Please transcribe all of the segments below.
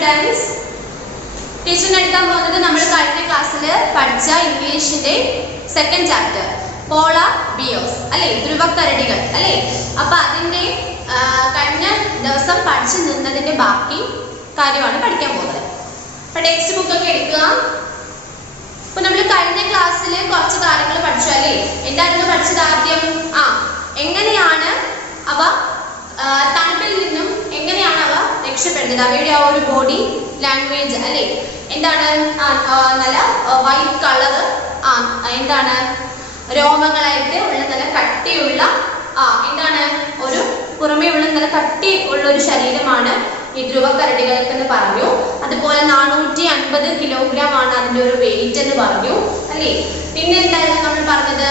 Students, ടീച്ചറിന് എടുക്കാൻ പോകുന്നത് നമ്മൾ കഴിഞ്ഞ ക്ലാസ്സിൽ പഠിച്ച ഇംഗ്ലീഷിന്റെ സെക്കൻഡ് ചാപ്റ്റർ പോളാർ ബിയേഴ്സ് അല്ലെ, ധ്രുവക്കരടികൾ അല്ലെ. അപ്പൊ അതിന്റെ കഴിഞ്ഞ ദിവസം പഠിച്ചു നിന്നതിന്റെ ബാക്കി കാര്യമാണ് പഠിക്കാൻ പോകുന്നത്. അപ്പൊ ടെക്സ്റ്റ് ബുക്ക് ഒക്കെ എടുക്കുക. അപ്പൊ നമ്മൾ കഴിഞ്ഞ ക്ലാസ്സിൽ കുറച്ച് കാര്യങ്ങൾ പഠിച്ചു അല്ലേ. എന്തായിരുന്നു പഠിച്ചത്? ആദ്യം എങ്ങനെയാണ് അവ തണുപ്പിൽ നിന്നും എങ്ങനെയാണ് അവ രക്ഷപ്പെടുന്നത്, അവയുടെ ആ ഒരു ബോഡി ലാംഗ്വേജ് അല്ലെ. എന്താണ് നല്ല വൈറ്റ് കളറ്, എന്താണ് രോമങ്ങളായിട്ട് ഉള്ള നല്ല കട്ടിയുള്ള എന്താണ് ഒരു പുറമേ ഉള്ള നല്ല കട്ടി ഉള്ള ഒരു ശരീരമാണ് ഈ ധ്രുവക്കരടികൾക്ക് എന്ന് പറഞ്ഞു. അതുപോലെ 450 കിലോഗ്രാം ആണ് അതിന്റെ ഒരു വെയിറ്റ് എന്ന് പറഞ്ഞു അല്ലേ. പിന്നെ എന്തായിരുന്നു നമ്മൾ പറഞ്ഞത്?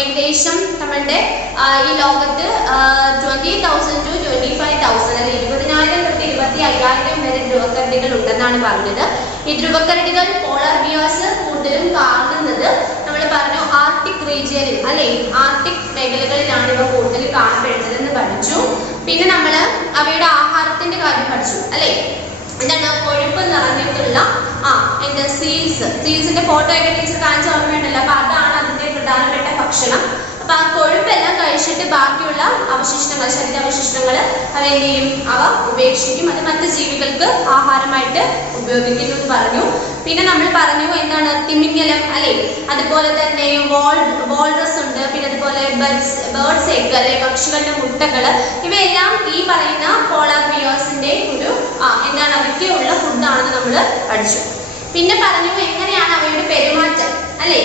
ഏകദേശം നമ്മളുടെ ഈ ലോകത്ത് 20,000 to 25,000 അല്ലെ 20,000 തൊട്ട് 25,000 വരെ ധ്രുവക്കരടികൾ ഉണ്ടെന്നാണ് പറഞ്ഞത്. ഈ ധ്രുവക്കരടികൾ പോളാർ ബിയേഴ്സ് കൂടുതലും കാണുന്നത് നമ്മൾ പറഞ്ഞു ആർട്ടിക് റീജിയനിൽ അല്ലെ, ആർട്ടിക് മേഖലകളിലാണ് ഇവ കൂടുതൽ കാണപ്പെടുന്നത് എന്ന് പഠിച്ചു. പിന്നെ നമ്മൾ അവയുടെ ആഹാരത്തിന്റെ കാര്യം പഠിച്ചു അല്ലെ. എന്താണ്? കൊഴുപ്പ് നിറഞ്ഞിട്ടുള്ള എന്താ സീൽസിന്റെ ഫോട്ടോ ഒക്കെ ടീച്ചർ കാണിച്ച ഓർമ്മയുണ്ടല്ലോ. അപ്പൊ അതാണ് അതിന്റെ പ്രധാനപ്പെട്ട ഭക്ഷണം. അപ്പൊ ആ കൊഴുപ്പെല്ലാം കഴിച്ചിട്ട് ബാക്കിയുള്ള അവശിഷ്ടങ്ങൾ, ശരീരാവശിഷ്ടങ്ങൾ അവ എന്ത് ചെയ്യും? അവ ഉപേക്ഷിക്കും. അത് മറ്റ് ജീവികൾക്ക് ആഹാരമായിട്ട് ഉപയോഗിക്കുന്നു എന്ന് പറഞ്ഞു. പിന്നെ നമ്മൾ പറഞ്ഞു എന്താണ്? തിമിംഗലം അല്ലെ, അതുപോലെ തന്നെ വോൾറസ് ഉണ്ട്, പിന്നെ അതുപോലെ ബേർഡ്സ് എഗ് അല്ലെ, പക്ഷികളുടെ മുട്ടകള്, ഇവയെല്ലാം ഈ പറയുന്ന പോളാർ ബിയേഴ്സിന്റെ ഒരു എന്താണ് അവയ്ക്ക് ഉള്ള ഫുഡാണെന്ന് നമ്മൾ പഠിച്ചു. പിന്നെ പറഞ്ഞു എങ്ങനെയാണ് അവയുടെ പെരുമാറ്റം അല്ലെ.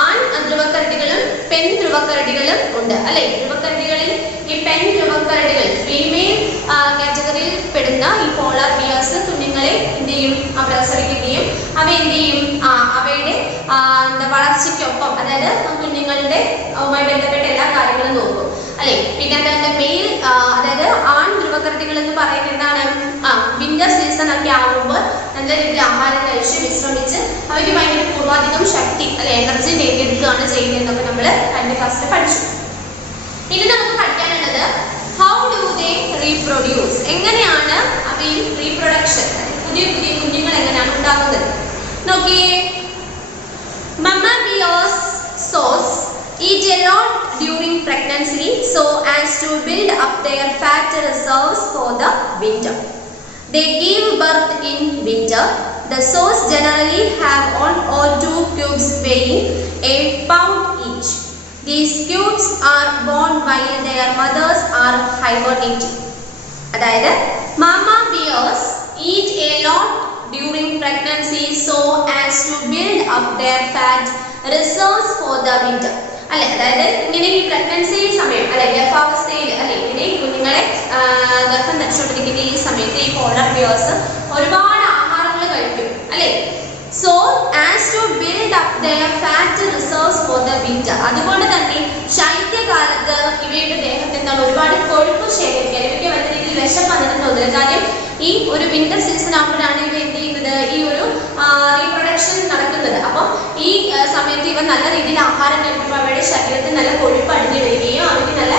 ആൺ ധ്രുവക്കരടികളും പെൺ ധ്രുവക്കരടികളും ഉണ്ട് അല്ലെ. ധ്രുവക്കരടികളിൽ ഈ പെൺ ധ്രുവക്കരടികൾ ഫീമെയിൽ കാറ്റഗറിയിൽ പെടുന്ന ഈ പോളാർ ബിയേഴ്സ് കുഞ്ഞുങ്ങളെ എന്ത് ചെയ്യും? പ്രസവിക്കുകയും അവ എന്ത് ചെയ്യും? അവയുടെ വളർച്ചയ്ക്കൊപ്പം, അതായത് കുഞ്ഞുങ്ങളുടെ ബന്ധപ്പെട്ട എല്ലാ കാര്യങ്ങളും നോക്കും അല്ലെ. പിന്നെ എന്താ മെയിൽ, അതായത് ആൺ ധ്രുവക്കരടികൾ എന്ന് പറയുന്നത് എന്താണ്? വിന്റർ സീസൺ ഒക്കെ ആകുമ്പോൾ നല്ല രീതിയിൽ ആഹാരം കഴിച്ച് വിശ്രമിച്ച് അവയ്ക്ക് ഭയങ്കര പൂർവാധികം ശക്തി അല്ലെ, എനർജി നേടിയെടുക്കുകയാണ് ചെയ്യുന്നതെന്നൊക്കെ നമ്മൾ കഴിഞ്ഞ ക്ലാസ്സിൽ പഠിച്ചു. ഇനി നമുക്ക് പഠിക്കാനുള്ളത് ഹൗ ഡു ദേ റീപ്രൊഡ്യൂസ്, എങ്ങനെയാണ് അവയിൽ റീപ്രൊഡക്ഷൻ, പുതിയ പുതിയ കുഞ്ഞുങ്ങൾ എങ്ങനെയാണ് ഉണ്ടാകുന്നത് നോക്കിയേ. Mama bears sows eat a lot during pregnancy so as to build up their fat reserves for the winter. They give birth in winter. The sows generally have 1 or 2 cubes weighing a pound each. These cubes are born while their mothers are hibernating. അതായത് mama bears eat a lot during pregnancy so as to build up their fat reserves for the winter അല്ലെ. അതായത് ഇങ്ങനെ ഈ pregnancy സമയം അല്ലെ, ഗർഭാവസ്ഥയിൽ അല്ലെ, ഇങ്ങനെ കുഞ്ഞുങ്ങളെ ഗർഭം ധരിച്ചുകൊണ്ടിരിക്കുന്ന ഈ സമയത്ത് ഈ പോളാർ ബിയേഴ്സ് ഒരുപാട് ആഹാരങ്ങൾ കഴിക്കും അല്ലെ. So as to build up their fat reserves for the winter. അതുകൊണ്ട് തന്നെ ശൈത്യകാലത്ത് ഇവയുടെ ദേഹത്ത് എന്താണ് ഒരുപാട് കൊഴുപ്പ് ശേഖരിക്കാൻ, ഇവയ്ക്ക് വലിയ രീതിയിൽ വിശപ്പാണെന്ന് തോന്നുന്നത്. കാര്യം ഈ ഒരു വിന്റർ സീസൺ ആകുമ്പോഴാണ് ഇവ എന്ത് ചെയ്യുന്നത്? ഈ ഒരു റീപ്രൊഡക്ഷൻ നടക്കുന്നത്. അപ്പം ഈ സമയത്ത് ഇവ നല്ല രീതിയിൽ ആഹാരം കഴിക്കുമ്പോൾ അവരുടെ ശരീരത്തിൽ നല്ല കൊഴുപ്പ് അടിഞ്ഞു വരികയും അവർക്ക് നല്ല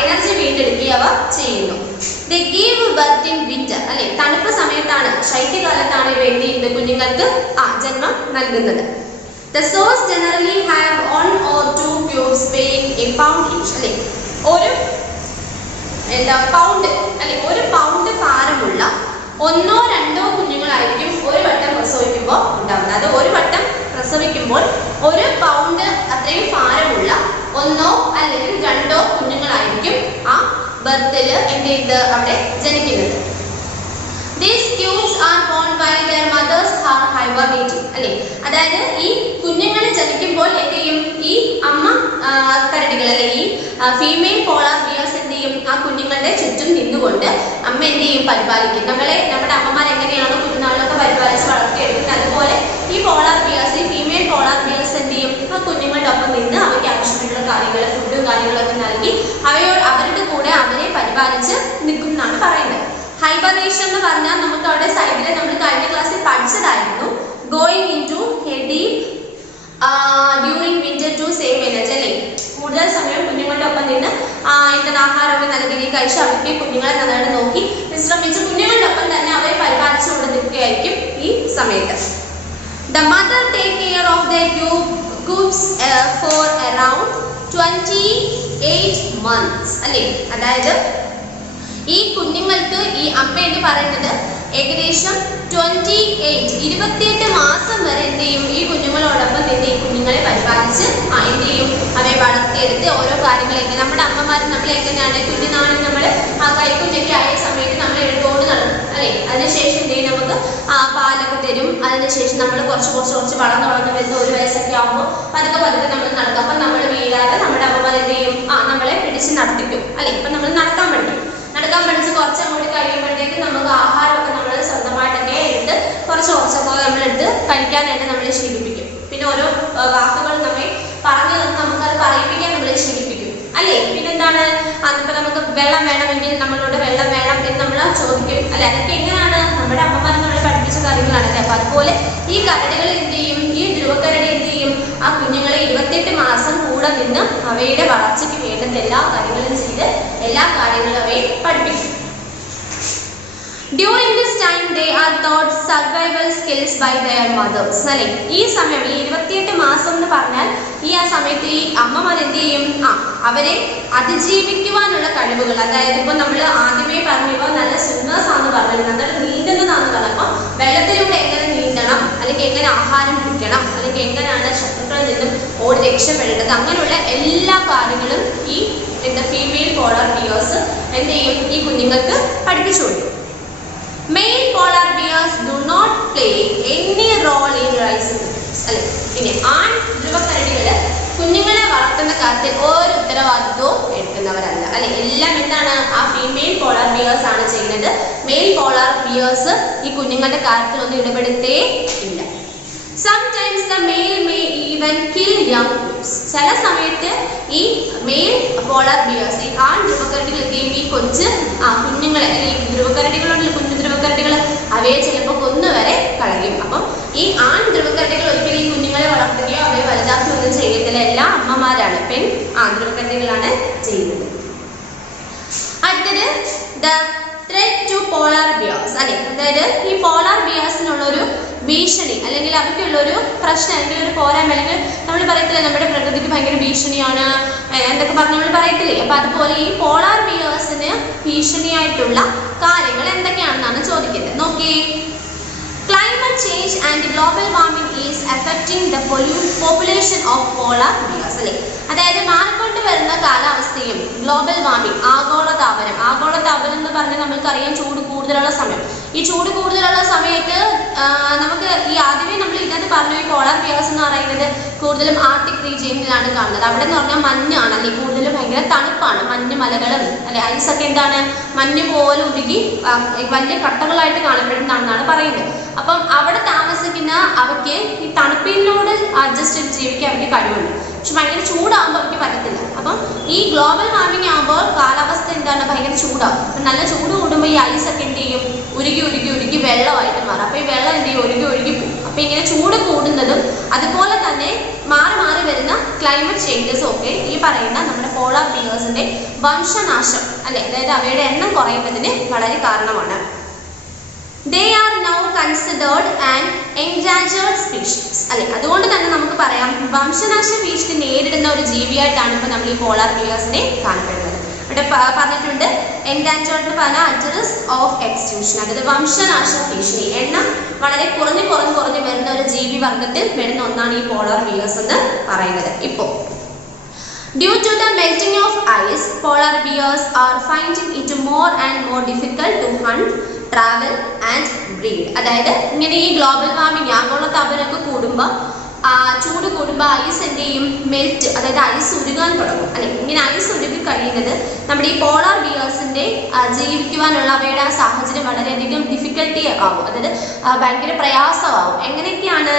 എനർജി വീണ്ടെടുക്കുകയും അവ ചെയ്യുന്നു. They give birth in winter അല്ലെ, തണുപ്പ് സമയത്താണ്, ശൈത്യകാലത്താണ് ഇവ എന്ത് ചെയ്യുന്നത്? കുഞ്ഞുങ്ങൾക്ക് ജന്മം നൽകുന്നത്. The sows generally have 1 or 2 cubes weighing a pound each അല്ലെ. ഒരു പൗണ്ട് അല്ലെ, 1 പൗണ്ട് ഭാരമുള്ള 1 or 2 കുഞ്ഞുങ്ങളായിരിക്കും ഒരു വട്ടം പ്രസവിക്കുമ്പോൾ ഉണ്ടാകുന്നത്. അത് ഒരു വട്ടം പ്രസവിക്കുമ്പോൾ 1 പൗണ്ട് അത്രയും ഭാരമുള്ള 1 അല്ലെങ്കിൽ 2 കുഞ്ഞുങ്ങളായിരിക്കും ആ ബർത്തിൽ എന്ത് ചെയ്ത് അവിടെ ജനിക്കുന്നത്. These cubes are born while their mothers are hibernating അല്ലെ. അതായത് ഈ കുഞ്ഞുങ്ങൾ ജനിക്കുമ്പോൾ എന്ത് ചെയ്യും? ഈ അമ്മ കരടികൾ അല്ലെ, ഈ ഫീമെയിൽ പോളാർ ബിയേഴ്സ് എന്ത് ചെയ്യും? ആ കുഞ്ഞുങ്ങളുടെ ചുറ്റും നിന്നുകൊണ്ട് അമ്മ എന്ത് ചെയ്യും? പരിപാലിക്കും. നമ്മുടെ അമ്മമാർ എങ്ങനെയാണോ കുഞ്ഞുനാളിലൊക്കെ പരിപാലിച്ച് വളർത്തിയെടുക്കുന്നത്, അതുപോലെ ഈ പോളാർ ബിയേഴ്സ്, ഈ ഫീമെയിൽ പോളാർ ബിയേഴ്സ് എന്ത് ചെയ്യും? ആ കുഞ്ഞുങ്ങളുടെ ഒപ്പം നിന്ന് അവയ്ക്ക് ആവശ്യമായിട്ടുള്ള കാര്യങ്ങൾ, ഫുഡും കാര്യങ്ങളൊക്കെ നൽകി അവരുടെ കൂടെ അവരെ പരിപാലിച്ച് നിൽക്കും എന്നാണ് പറയുന്നത്. ഹൈബർനേഷൻ എന്ന് പറഞ്ഞാൽ നമുക്ക് അവിടെ സൈഡിൽ നമ്മൾ കഴിഞ്ഞ ക്ലാസ്സിൽ പഠിച്ചതായിരുന്നു. Going into a deep during winter to save energy അല്ലേ. കൂടുതൽ സമയം കുഞ്ഞുങ്ങളുടെ ഒപ്പം നിന്ന് എന്താണ് ആഹാരമൊക്കെ നല്ല രീതിയിൽ കഴിച്ച് അവർക്ക് കുഞ്ഞുങ്ങളെ നന്നായിട്ട് നോക്കി വിശ്രമിച്ച് കുഞ്ഞുങ്ങളുടെ ഒപ്പം തന്നെ അവരെ പരിപാലിച്ച് for around 28 months അല്ലേ. അതായത് ഈ കുഞ്ഞുങ്ങൾക്ക് ഈ അമ്മ എന്ന് പറയുന്നത് ഏകദേശം 28 മാസം വരെ എന്ത് ചെയ്യും, ഈ കുഞ്ഞുങ്ങളോടൊപ്പം നിന്ന് ഈ കുഞ്ഞുങ്ങളെ പരിപാലിച്ച് എന്ത് ചെയ്യും, അവയെ വളർത്തിയെടുത്ത് ഓരോ കാര്യങ്ങളൊക്കെ നമ്മുടെ അമ്മമാർ നമ്മളെ എങ്ങനെയാണ് കുഞ്ഞിനാണ് നമ്മൾ ആ കൈക്കുഞ്ഞൊക്കെ ആയ സമയത്ത് നമ്മൾ എടുത്തുകൊണ്ട് നടക്കും അല്ലേ. അതിനുശേഷം എന്ത് ചെയ്യും, നമുക്ക് പാലൊക്കെ തരും. അതിനുശേഷം നമ്മൾ കുറച്ച് വളർന്ന് വരുന്ന 1 വയസ്സൊക്കെ ആകുമ്പോൾ പതുക്കെ നമ്മൾ നടക്കും. അപ്പം നമ്മൾ വീഴാതെ നമ്മുടെ അമ്മമാർ എന്ത് ചെയ്യും, നമ്മളെ പിടിച്ച് നടത്തിക്കും അല്ലെ. ഇപ്പം നമ്മൾ നടക്കാൻ പഠിച്ച് കുറച്ചങ്ങോട്ട് കഴിയുമ്പോഴത്തേക്ക് നമുക്ക് ആഹാരമൊക്കെ നമ്മൾ സ്വന്തമായിട്ടൊക്കെ എടുത്ത് കുറച്ചൊക്കെ നമ്മളെടുത്ത് കഴിക്കാനായിട്ട് നമ്മളെ ശീലിപ്പിക്കും. പിന്നെ ഓരോ വാക്കുകൾ നമ്മെ പറഞ്ഞു തന്ന് നമുക്കത് പറയിപ്പിക്കാൻ നമ്മളെ ശീലിപ്പിക്കും അല്ലേ. പിന്നെന്താണ്, അതിപ്പോൾ നമുക്ക് വെള്ളം വേണമെങ്കിൽ നമ്മളോട് വെള്ളം വേണം എന്ന് നമ്മൾ ചോദിക്കും അല്ലെ. അതൊക്കെ എങ്ങനെയാണ് നമ്മുടെ അമ്മമാർ നമ്മളെ പഠിപ്പിച്ച കാര്യങ്ങളാണ് അല്ലേ. അപ്പം അതുപോലെ ഈ കരടികൾ എന്ത് ചെയ്യും, ഈ ധ്രുവക്കരടി എന്ത് ചെയ്യും, ആ കുഞ്ഞുങ്ങളെ 28 മാസം കൂടെ നിന്ന് അവയുടെ വളർച്ചയ്ക്ക് വേണ്ടുന്ന എല്ലാ കാര്യങ്ങളും ചെയ്ത് എല്ലാ കാര്യങ്ങളും അവയെ പഠിപ്പിക്കും. During this time they are taught survival skills by their mothers അല്ലേ. ഈ സമയം ഈ 28 മാസം എന്ന് പറഞ്ഞാൽ ആ സമയത്ത് ഈ അമ്മമാർ എന്ത് ചെയ്യും, അവരെ അതിജീവിക്കുവാനുള്ള കഴിവുകൾ, അതായത് ഇപ്പോൾ നമ്മൾ ആദ്യമേ പറഞ്ഞപ്പോൾ നല്ല സ്വിമ്മേഴ്സ് ആണെന്ന് പറഞ്ഞു, നല്ല നീന്തുന്നതാണെന്ന് പറഞ്ഞപ്പോൾ വെള്ളത്തിലൂടെ എങ്ങനെ നീന്തണം, അല്ലെങ്കിൽ എങ്ങനെ ആഹാരം കുടിക്കണം, അല്ലെങ്കിൽ എങ്ങനെയാണ് ശത്രുക്കളിൽ നിന്നും ഓടി രക്ഷപ്പെടേണ്ടത്, അങ്ങനെയുള്ള എല്ലാ കാര്യങ്ങളും ഈ ഫീമെയിൽ പോളാർ ബിയേഴ്സ് എന്ത് ചെയ്യും, ഈ കുഞ്ഞുങ്ങൾക്ക് പഠിപ്പിച്ചു കൊടുക്കും. Male polar bears do not play any role in raising അല്ലെ. പിന്നെ ആൺ ധ്രുവക്കരടികള് കുഞ്ഞുങ്ങളെ വളർത്തുന്ന കാര്യത്തിൽ ഒരു ഉത്തരവാദിത്വവും എടുക്കുന്നവരല്ല അല്ലെ. എല്ലാം എന്താണ്, ആ ഫീമെയിൽ പോളാർ ബിയേഴ്സ് ആണ് ചെയ്യുന്നത്. മെയിൽ പോളാർ ബിയേഴ്സ് ഈ കുഞ്ഞുങ്ങളുടെ കാര്യത്തിലൊന്നും ഇടപെടുത്തേ ഇല്ല. Sometimes the male may even kill young birds. ചില സമയത്ത് ഈ മെയിൽ പോളാർ ബിയേഴ്സ്, ഈ ആൺ ധ്രുവക്കരടികളൊക്കെയും ഈ കുഞ്ഞുങ്ങളെ അല്ലെങ്കിൽ ധ്രുവക്കരടികളുള്ള കുഞ്ഞു ധ്രുവക്കരടികൾ അവയെ ചിലപ്പോൾ കൊന്നുവരെ കളയും. അപ്പം ഈ ആൺ ധ്രുവക്കരടികൾ ഒരിക്കലും ഈ കുഞ്ഞുങ്ങളെ വളർത്തുകയോ അവയെ വലുതാക്കുകയൊന്നും ചെയ്യത്തില്ല. എല്ലാ അമ്മമാരാണ് ആൺ ധ്രുവക്കരടികളാണ് ചെയ്യുന്നത്. അടുത്തത് the threat to polar bears അല്ലെ. അതായത് ഈ പോളാർ ബിയേഴ്സിനുള്ളൊരു ഭീഷണി അല്ലെങ്കിൽ അവയ്ക്കുള്ളൊരു പ്രശ്നം അല്ലെങ്കിൽ ഒരു പോരായ്മ, അല്ലെങ്കിൽ നമ്മൾ പറയത്തില്ലേ നമ്മുടെ പ്രകൃതിക്ക് ഭയങ്കര ഭീഷണിയാണ് എന്തൊക്കെ പറഞ്ഞ് നമ്മൾ പറയത്തില്ലേ. അപ്പം അതുപോലെ ഈ പോളാർ ബിയേഴ്സിന് ഭീഷണിയായിട്ടുള്ള കാര്യങ്ങൾ എന്തൊക്കെയാണെന്നാണ് ചോദിക്കുന്നത്. നോക്കി, climate change and global warming is affecting the population of polar bears അല്ലേ. അതായത് മാറിക്കൊണ്ട് വരുന്ന കാലാവസ്ഥയും ഗ്ലോബൽ വാർമിംഗ്, ആഗോളതാപനം എന്ന് പറഞ്ഞാൽ നമുക്കറിയാം ചൂട് കൂടുതലുള്ള സമയം. ഈ ചൂട് കൂടുതലുള്ള സമയത്ത് നമുക്ക് ഈ ആദ്യമേ നമ്മൾ ഇതിനകത്ത് പറഞ്ഞു, ഈ പോളാർ ബിയേഴ്സ് എന്ന് പറയുന്നത് കൂടുതലും ആർട്ടിക് റീജിയനിലാണ് കാണുന്നത്. അവിടെ എന്ന് പറഞ്ഞാൽ മഞ്ഞാണ് അല്ലെ, കൂടുതലും ഭയങ്കര തണുപ്പാണ്, മഞ്ഞ് മലകളും അല്ലെ, ഐസൊക്കെ എന്താണ് മഞ്ഞ് പോലെ ഉരുകി വലിയ കട്ടകളായിട്ട് കാണപ്പെടുന്നതാണെന്നാണ് പറയുന്നത്. അപ്പം അവിടെ താമസിക്കുന്ന അവയ്ക്ക് ഈ തണുപ്പിനോട് അഡ്ജസ്റ്റ് ചെയ്ത് ജീവിക്കാൻ അവർക്ക് കഴിവുണ്ട്. പക്ഷെ ഭയങ്കര ചൂടാകുമ്പോൾ അവർക്ക് പറ്റത്തില്ല. അപ്പം ഈ ഗ്ലോബൽ വാർമിംഗ് ആകുമ്പോൾ കാലാവസ്ഥ എന്താണ്, ഭയങ്കര ചൂടാവും. അപ്പം നല്ല ചൂട് കൂടുമ്പോൾ ഈ ഐസൊക്കെ എന്ത് ചെയ്യും, ഉരുകി വെള്ളമായിട്ട് മാറും. അപ്പോൾ ഈ വെള്ളം എന്ത് ചെയ്യും, ഒഴുകി പോകും. അപ്പോൾ ഇങ്ങനെ ചൂട് കൂടുന്നതും അതുപോലെ തന്നെ മാറി വരുന്ന ക്ലൈമറ്റ് ചേഞ്ചസും ഒക്കെ ഈ പറയുന്ന നമ്മുടെ പോളാർ ബിയേഴ്സിന്റെ വംശനാശം അല്ലെ, അതായത് അവയുടെ എണ്ണം കുറയുന്നതിന് വളരെ കാരണമാണ്. They are now considered an endangered species അല്ലെ. അതുകൊണ്ട് തന്നെ നമുക്ക് പറയാം വംശനാശ ഭീഷണി നേരിടുന്ന ഒരു ജീവിയായിട്ടാണ് ഇപ്പോൾ നമ്മൾ ഈ പോളാർ ബിയേഴ്സിനെ കാണപ്പെടുന്നത്. ഇവിടെ പറഞ്ഞിട്ടുണ്ട് endangered എന്ന് പറഞ്ഞാൽ at risk of extinction, അതായത് വംശനാശ ഭീഷണി, എണ്ണം വളരെ കുറഞ്ഞു വരുന്ന ഒരു ജീവി വർഗത്തിൽ വരുന്ന ഒന്നാണ് ഈ പോളാർ ബിയേഴ്സ് എന്ന് പറയുന്നത്. ഇപ്പോൾ due to the melting of ice, polar bears are finding it more and more difficult to hunt, travel and breed. അതായത് ഇങ്ങനെ ഈ ഗ്ലോബൽ വാർമിംഗ് ആഗോളതാപനമൊക്കെ കൂടുമ്പോൾ ചൂട് കൂടുമ്പോൾ ഐസ് എന്ത് ചെയ്യും, മെൽറ്റ്, അതായത് ഐസ് ഉരുകാൻ തുടങ്ങും അല്ലെ. ഇങ്ങനെ ഐസ് ഉരുകി കഴിയുന്നത് നമ്മുടെ ഈ പോളാർ ബിയേഴ്സിന്റെ ജീവിക്കുവാനുള്ള അവയുടെ ആ സാഹചര്യം വളരെയധികം ഡിഫിക്കൽട്ടി ആവും, അതായത് ഭയങ്കര പ്രയാസമാവും. എങ്ങനെയൊക്കെയാണ്,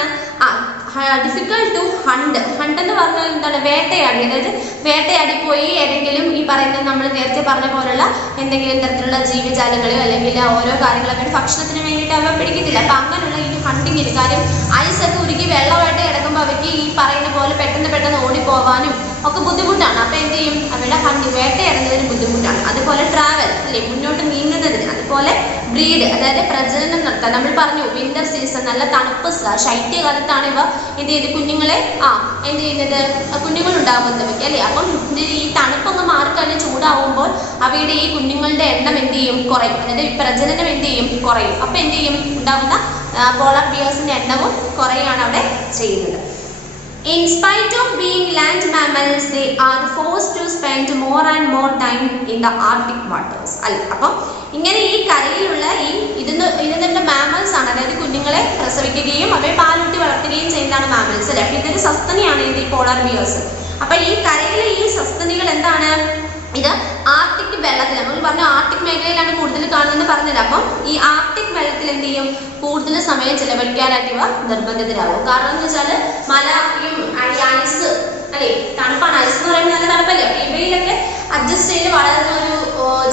ഡിഫിക്കൽട്ട് ടു ഹണ്ട് എന്ന് പറഞ്ഞാൽ എന്താണ്, വേട്ടയാടി, അതായത് വേട്ടയാടി പോയി ഏതെങ്കിലും ഈ പറയുന്നത് നമ്മൾ നേരത്തെ പറഞ്ഞ പോലുള്ള എന്തെങ്കിലും തരത്തിലുള്ള ജീവജാലങ്ങളെയോ അല്ലെങ്കിൽ ഓരോ കാര്യങ്ങളൊക്കെ ഭക്ഷണത്തിന് വേണ്ടിയിട്ട് അവ പിടിക്കത്തില്ല. അപ്പം അങ്ങനെയുള്ള ഈ ഹണ്ടിങ്ങിന് കാര്യം ഐസൊക്കെ ഉരുക്കി വെള്ളമായിട്ട് കിടക്കുമ്പോൾ അവയ്ക്ക് ഈ പറയുന്ന പോലെ പെട്ടെന്ന് ഓടിപ്പോവാനും ഒക്കെ ബുദ്ധിമുട്ടാണ്. അപ്പോൾ എന്ത് ചെയ്യും, അവയുടെ വേട്ടയാടുന്നതിന് ബുദ്ധിമുട്ടാണ്. അതുപോലെ ട്രാവൽ അല്ലേ, മുന്നോട്ട് നീങ്ങുന്നതിന്. അതുപോലെ ബ്രീഡ്, അതായത് പ്രജനനം നടത്താൻ. നമ്മൾ പറഞ്ഞു വിന്റർ സീസൺ, നല്ല തണുപ്പ് ശൈത്യകാലത്താണ് ഇവ എന്ത് ചെയ്ത് കുഞ്ഞുങ്ങളെ എന്ത് ചെയ്യുന്നത്, കുഞ്ഞുങ്ങൾ ഉണ്ടാകുന്നവയ്ക്ക് അല്ലേ. അപ്പം ഈ തണുപ്പൊന്ന് മാറിക്കഴിഞ്ഞ് ചൂടാവുമ്പോൾ അവയുടെ ഈ കുഞ്ഞുങ്ങളുടെ എണ്ണം എന്ത് ചെയ്യും, കുറയും. അതായത് പ്രജനനം എന്ത് ചെയ്യും, കുറയും. അപ്പം എന്ത് ചെയ്യും, ഉണ്ടാകുന്ന പോളാർ ബിയേഴ്സിന്റെ എണ്ണവും കുറയാണ് അവിടെ ചെയ്യുന്നത്. In spite of being land mammals, they are forced to spend more and more time in the Arctic waters. അല്ല, അപ്പം ഇങ്ങനെ ഈ കരയിലുള്ള ഇതിന്റെ മാമൽസ് ആണ്, അതായത് കുഞ്ഞുങ്ങളെ പ്രസവിക്കുകയും അവയെ പാലൂട്ടി വളർത്തുകയും ചെയ്യുന്നതാണ് മാമൽസ് അല്ലെ. അപ്പം ഇതൊരു സസ്തനിയാണ് ഈ പോളാർ ബിയേഴ്സ്. അപ്പൊ ഈ കരയിലെ ഈ സസ്തനികൾ എന്താണ്, ഇത് ആർട്ടിക് വെള്ളത്തിൽ, നമ്മൾ പറഞ്ഞു ആർട്ടിക് മേഖലയിലാണ് കൂടുതൽ കാണുന്നതെന്ന് പറഞ്ഞത്. അപ്പം ഈ ആർട്ടിക് വെള്ളത്തിൽ എന്ത് ചെയ്യും, കൂടുതൽ സമയം ചെലവഴിക്കാനായിട്ട് ഇവ നിർബന്ധിതരാകും. കാരണം എന്ന് വെച്ചാൽ മലയും ഐസ് അല്ലെ, തണുപ്പാണ്. ഐസ് എന്ന് പറയുമ്പോൾ നല്ല തണുപ്പല്ലേ. അപ്പൊ ഇവയിലൊക്കെ അഡ്ജസ്റ്റ് ചെയ്ത് വളരുന്ന ഒരു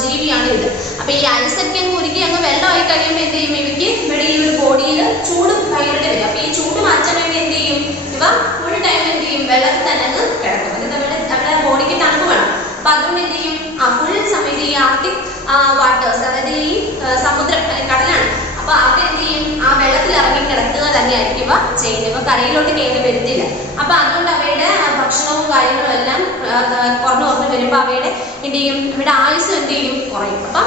ജീവിയാണ് ഇത്. അപ്പൊ ഈ ഐസൊക്കെ അങ്ങ് ഉരുക്കി അങ്ങ് വെള്ളമായി കഴിയുമ്പോൾ എന്ത് ചെയ്യും, ഇവയ്ക്ക് ഇവിടെ ഈ ഒരു ബോഡിയിൽ ചൂട് ഭയങ്കരമായിട്ട് വരും. അപ്പൊ ഈ ചൂട് മാറ്റാൻ വേണ്ടി എന്ത് ചെയ്യും, ഇവ ഫുൾ ടൈം എന്ത് ചെയ്യും, വെള്ളത്തിൽ തന്നെ അങ്ങ് കിടക്കും. അത് നമ്മുടെ ബോഡിക്ക് തണുപ്പ് വേണം. അപ്പൊ അതുകൊണ്ട് എന്ത് ചെയ്യും, ഫുൾ സമയത്ത് ഈ ആർട്ടിക് വാട്ടേഴ്സ്, അതായത് ഈ സമുദ്രം കടലാണ്. അപ്പൊ അവ എന്ത് ചെയ്യും, ആ വെള്ളത്തിൽ ഇറങ്ങി കിടക്കുക തന്നെയായിരിക്കും ഇവ ചെയ്യുന്നത്. ഇവ കരയിലോട്ട് കയറി വരുന്നില്ല. അപ്പൊ അതുകൊണ്ട് അവയുടെ ഭക്ഷണവും കാര്യങ്ങളും എല്ലാം കുറഞ്ഞു വരുമ്പോൾ അവയുടെ എന്ത് ചെയ്യും, ഇവിടെ ആയുസ് എന്ത് ചെയ്യും, കുറയും. അപ്പം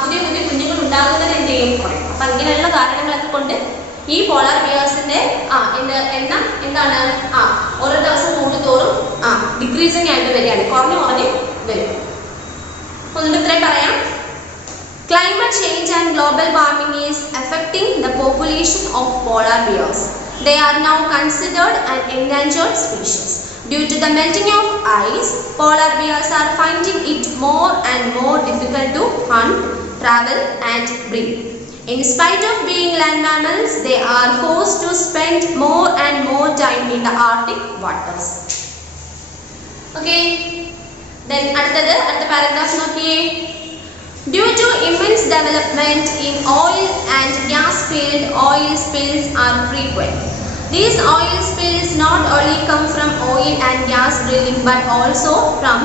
പുതിയ പുതിയ കുഞ്ഞുങ്ങൾ ഉണ്ടാകുന്നത് എന്ത് ചെയ്യും, കുറയും. അപ്പൊ അങ്ങനെയുള്ള കാരണങ്ങളൊക്കെ കൊണ്ട് ഈ പോളാർ ബിയേഴ്സിന്റെ എണ്ണം എന്താണ്, ഓരോ ദിവസം കൂടുന്തോറും ഡിക്രീസിങ് ആയിട്ട് വരികയാണ്, കുറഞ്ഞു വരും. ഒന്നുകൂടെ ഇത്രയും പറയാം. Climate change and global warming is affecting the population of polar bears. They are now considered an endangered species. Due to the melting of ice, polar bears are finding it more and more difficult to hunt, travel and breed. In spite of being land mammals, they are forced to spend more and more time in the Arctic waters. Okay, then അടുത്ത paragraph നോക്കിയേ. Due to immense development in oil and gas field, oil spills are frequent. These oil spills not only come from oil and gas drilling but also from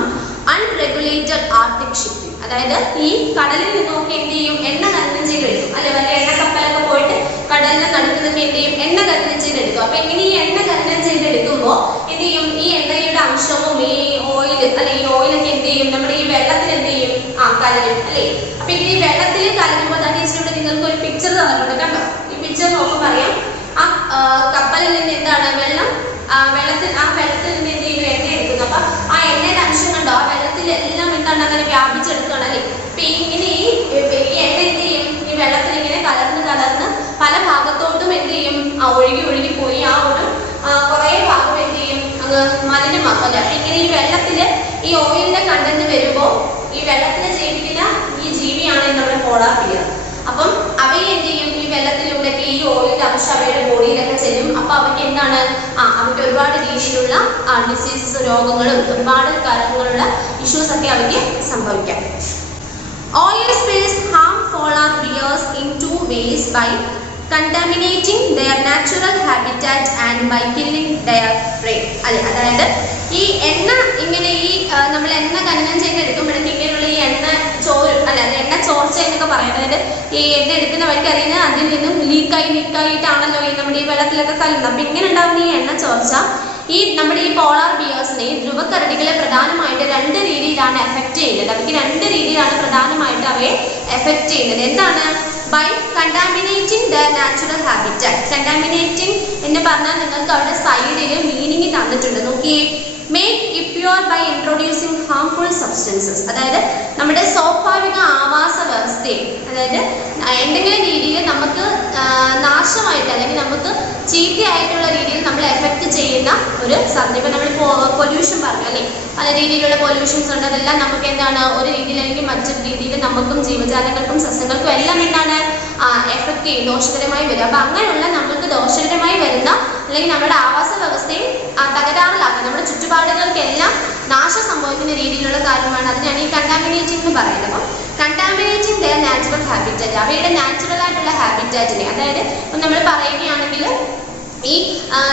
unregulated Arctic shipping. അതായത് ഈ കടലിൽ നിന്നൊക്കെ എന്ത് ചെയ്യും, എണ്ണ ഖനനം ചെയ്തെടുക്കും അല്ലെ. വല്ല എണ്ണ കപ്പലൊക്കെ പോയിട്ട് കടലിനെ നടുക്കുന്നൊക്കെ എന്ത് ചെയ്യും, എണ്ണ ഖനനം ചെയ്തെടുക്കും. അപ്പൊ ഇങ്ങനെ ഈ എണ്ണ ഖനനം ചെയ്തെടുക്കുമ്പോൾ എന്ത് ചെയ്യും, ഈ എണ്ണയുടെ അംശവും ഈ ഓയിൽ അല്ലെ, ഈ ഓയിലൊക്കെ എന്ത് ചെയ്യും, നമ്മുടെ ഈ വെള്ളത്തിൽ എന്ത് ചെയ്യും, കലരും അല്ലേ. അപ്പൊ ഇങ്ങനെ ഈ വെള്ളത്തിൽ കലരുമ്പോൾ അതാണ് ടീച്ചറിവിടെ നിങ്ങൾക്ക് ഒരു പിക്ചർ തന്നിട്ടുണ്ട്, കണ്ടോ. ഈ പിക്ചർ നോക്കുമ്പോൾ അറിയാം, ആ കപ്പലിൽ നിന്ന് എന്താണ് വെള്ളത്തിൽ നിന്ന് എന്ത് ചെയ്യും, എണ്ണ എടുക്കുന്നു. അപ്പൊ ആ എണ്ണയുടെ അംശം കണ്ടോ, ആ വെള്ളത്തിലെല്ലാം എന്താണ് അങ്ങനെ വ്യാപിച്ചെടുക്കുകയാണ് അല്ലേ. അപ്പൊ ഇങ്ങനെ ഈ എണ്ണ എന്ത് ചെയ്യും, ഈ വെള്ളത്തിൽ ഇങ്ങനെ കലർന്ന് പല ഭാഗത്തോട്ടും എന്ത് ചെയ്യും, ഒഴുകി പോയി ആ ഒരു കുറേ ഭാഗം എന്ത് ചെയ്യും, അങ്ങ് മലിനമാക്കും അല്ലെ. അപ്പൊ ഇങ്ങനെ ഈ വെള്ളത്തില് ഈ ഓയിലിന്റെ കണ്ടന്റ് വരുമ്പോൾ ഈ വെള്ളത്തിൽ ജീവിക്കുന്ന ഈ ജീവിയാണ് നമ്മുടെ പോളാർ ബിയർ. അപ്പം അവയെ എന്ത് ചെയ്യും, ഈ വെള്ളത്തിലൂടെയൊക്കെ ഈ ഓയിലിന്റെ അംശം അവയുടെ ബോഡിയിലൊക്കെ ചെല്ലും. അപ്പൊ അവയ്ക്ക് എന്താണ്, അവയ്ക്ക് ഒരുപാട് രീതിയിലുള്ള ഡിസീസസ്, രോഗങ്ങളും ഒരുപാട് കാര്യങ്ങളുള്ള ഇഷ്യൂസ് ഒക്കെ അവയ്ക്ക് സംഭവിക്കാം. Oil spills harm polar bears in two ways: by contaminating their natural habitat and by killing their prey. അതായത് ഈ എണ്ണ ഇങ്ങനെ ഈ നമ്മൾ എണ്ണ ഖനനം ചെയ്തെടുക്കുമ്പോഴേക്കും ഇങ്ങനെയുള്ള ഈ എണ്ണ ചോരും അല്ലെ, അത് എണ്ണ ചോർച്ച എന്നൊക്കെ പറയും. അതായത് ഈ എണ്ണ എടുക്കുന്ന വഴിക്ക് അറിയുന്നത് അതിൽ നിന്നും ലീക്കായിട്ടാണല്ലോ ഈ നമ്മുടെ ഈ വെള്ളത്തിലൊക്കെ കലരുന്നത്. അപ്പൊ ഇങ്ങനെ ഉണ്ടാകുന്ന ഈ എണ്ണ ചോർച്ച ഈ നമ്മുടെ ഈ പോളാർ ബിയേഴ്സിനെ, ഈ ധ്രുവക്കരടികളെ പ്രധാനമായിട്ട് രണ്ട് രീതിയിലാണ് എഫക്ട് ചെയ്യുന്നത്. അവർക്ക് രണ്ട് രീതിയിലാണ് പ്രധാനമായിട്ട് അവയെ എഫക്ട് ചെയ്യുന്നത്. എന്താണ്, by contaminating the natural habitat. Contaminating എന്ന് പറഞ്ഞാൽ നിങ്ങൾക്ക് അവിടെ സൈഡിൽ മീനിങ് തന്നിട്ടുണ്ട്, നോക്കിയേ. Make impure by introducing harmful substances. അതായത് നമ്മുടെ സ്വാഭാവിക ആവാസ വ്യവസ്ഥയെ, അതായത് എന്തെങ്കിലും രീതിയിൽ നമുക്ക് നാശമായിട്ട് അല്ലെങ്കിൽ നമുക്ക് ചീത്തയായിട്ടുള്ള രീതിയിൽ നമ്മളെ എഫക്റ്റ് ചെയ്യുന്ന ഒരു സാധനം. ഇപ്പം നമ്മൾ പൊല്യൂഷൻ പറഞ്ഞു അല്ലേ, പല രീതിയിലുള്ള പൊല്യൂഷൻസ് ഉണ്ട്. അതെല്ലാം നമുക്ക് എന്താണ്, ഒരു രീതിയിൽ അല്ലെങ്കിൽ മറ്റൊരു രീതിയിൽ നമുക്കും ജീവജാലങ്ങൾക്കും സസ്യങ്ങൾക്കും എല്ലാം എന്താണ് എഫക്റ്റ് ചെയ്യും, ദോഷകരമായി വരും. അപ്പം അങ്ങനെയുള്ള നമുക്ക് ദോഷകരമായി വരുന്ന അല്ലെങ്കിൽ നമ്മുടെ ആവാസ വ്യവസ്ഥയെ തകരാറിലാക്കുക, നമ്മുടെ ചുറ്റുപാടുകൾക്കെല്ലാം നാശം സംഭവിക്കുന്ന രീതിയിലുള്ള കാര്യമാണ്. അതിനാണ് ഈ കണ്ടാമിനേറ്റിംഗ് എന്ന് പറയുന്നത്. അപ്പം കണ്ടാമിനേറ്റിംഗ് ദെയർ നാച്ചുറൽ ഹാബിറ്റാറ്റ്, അവയുടെ നാച്ചുറൽ ആയിട്ടുള്ള ഹാബിറ്റാറ്റിനെ, അതായത് നമ്മൾ പറയുകയാണെങ്കിൽ ഈ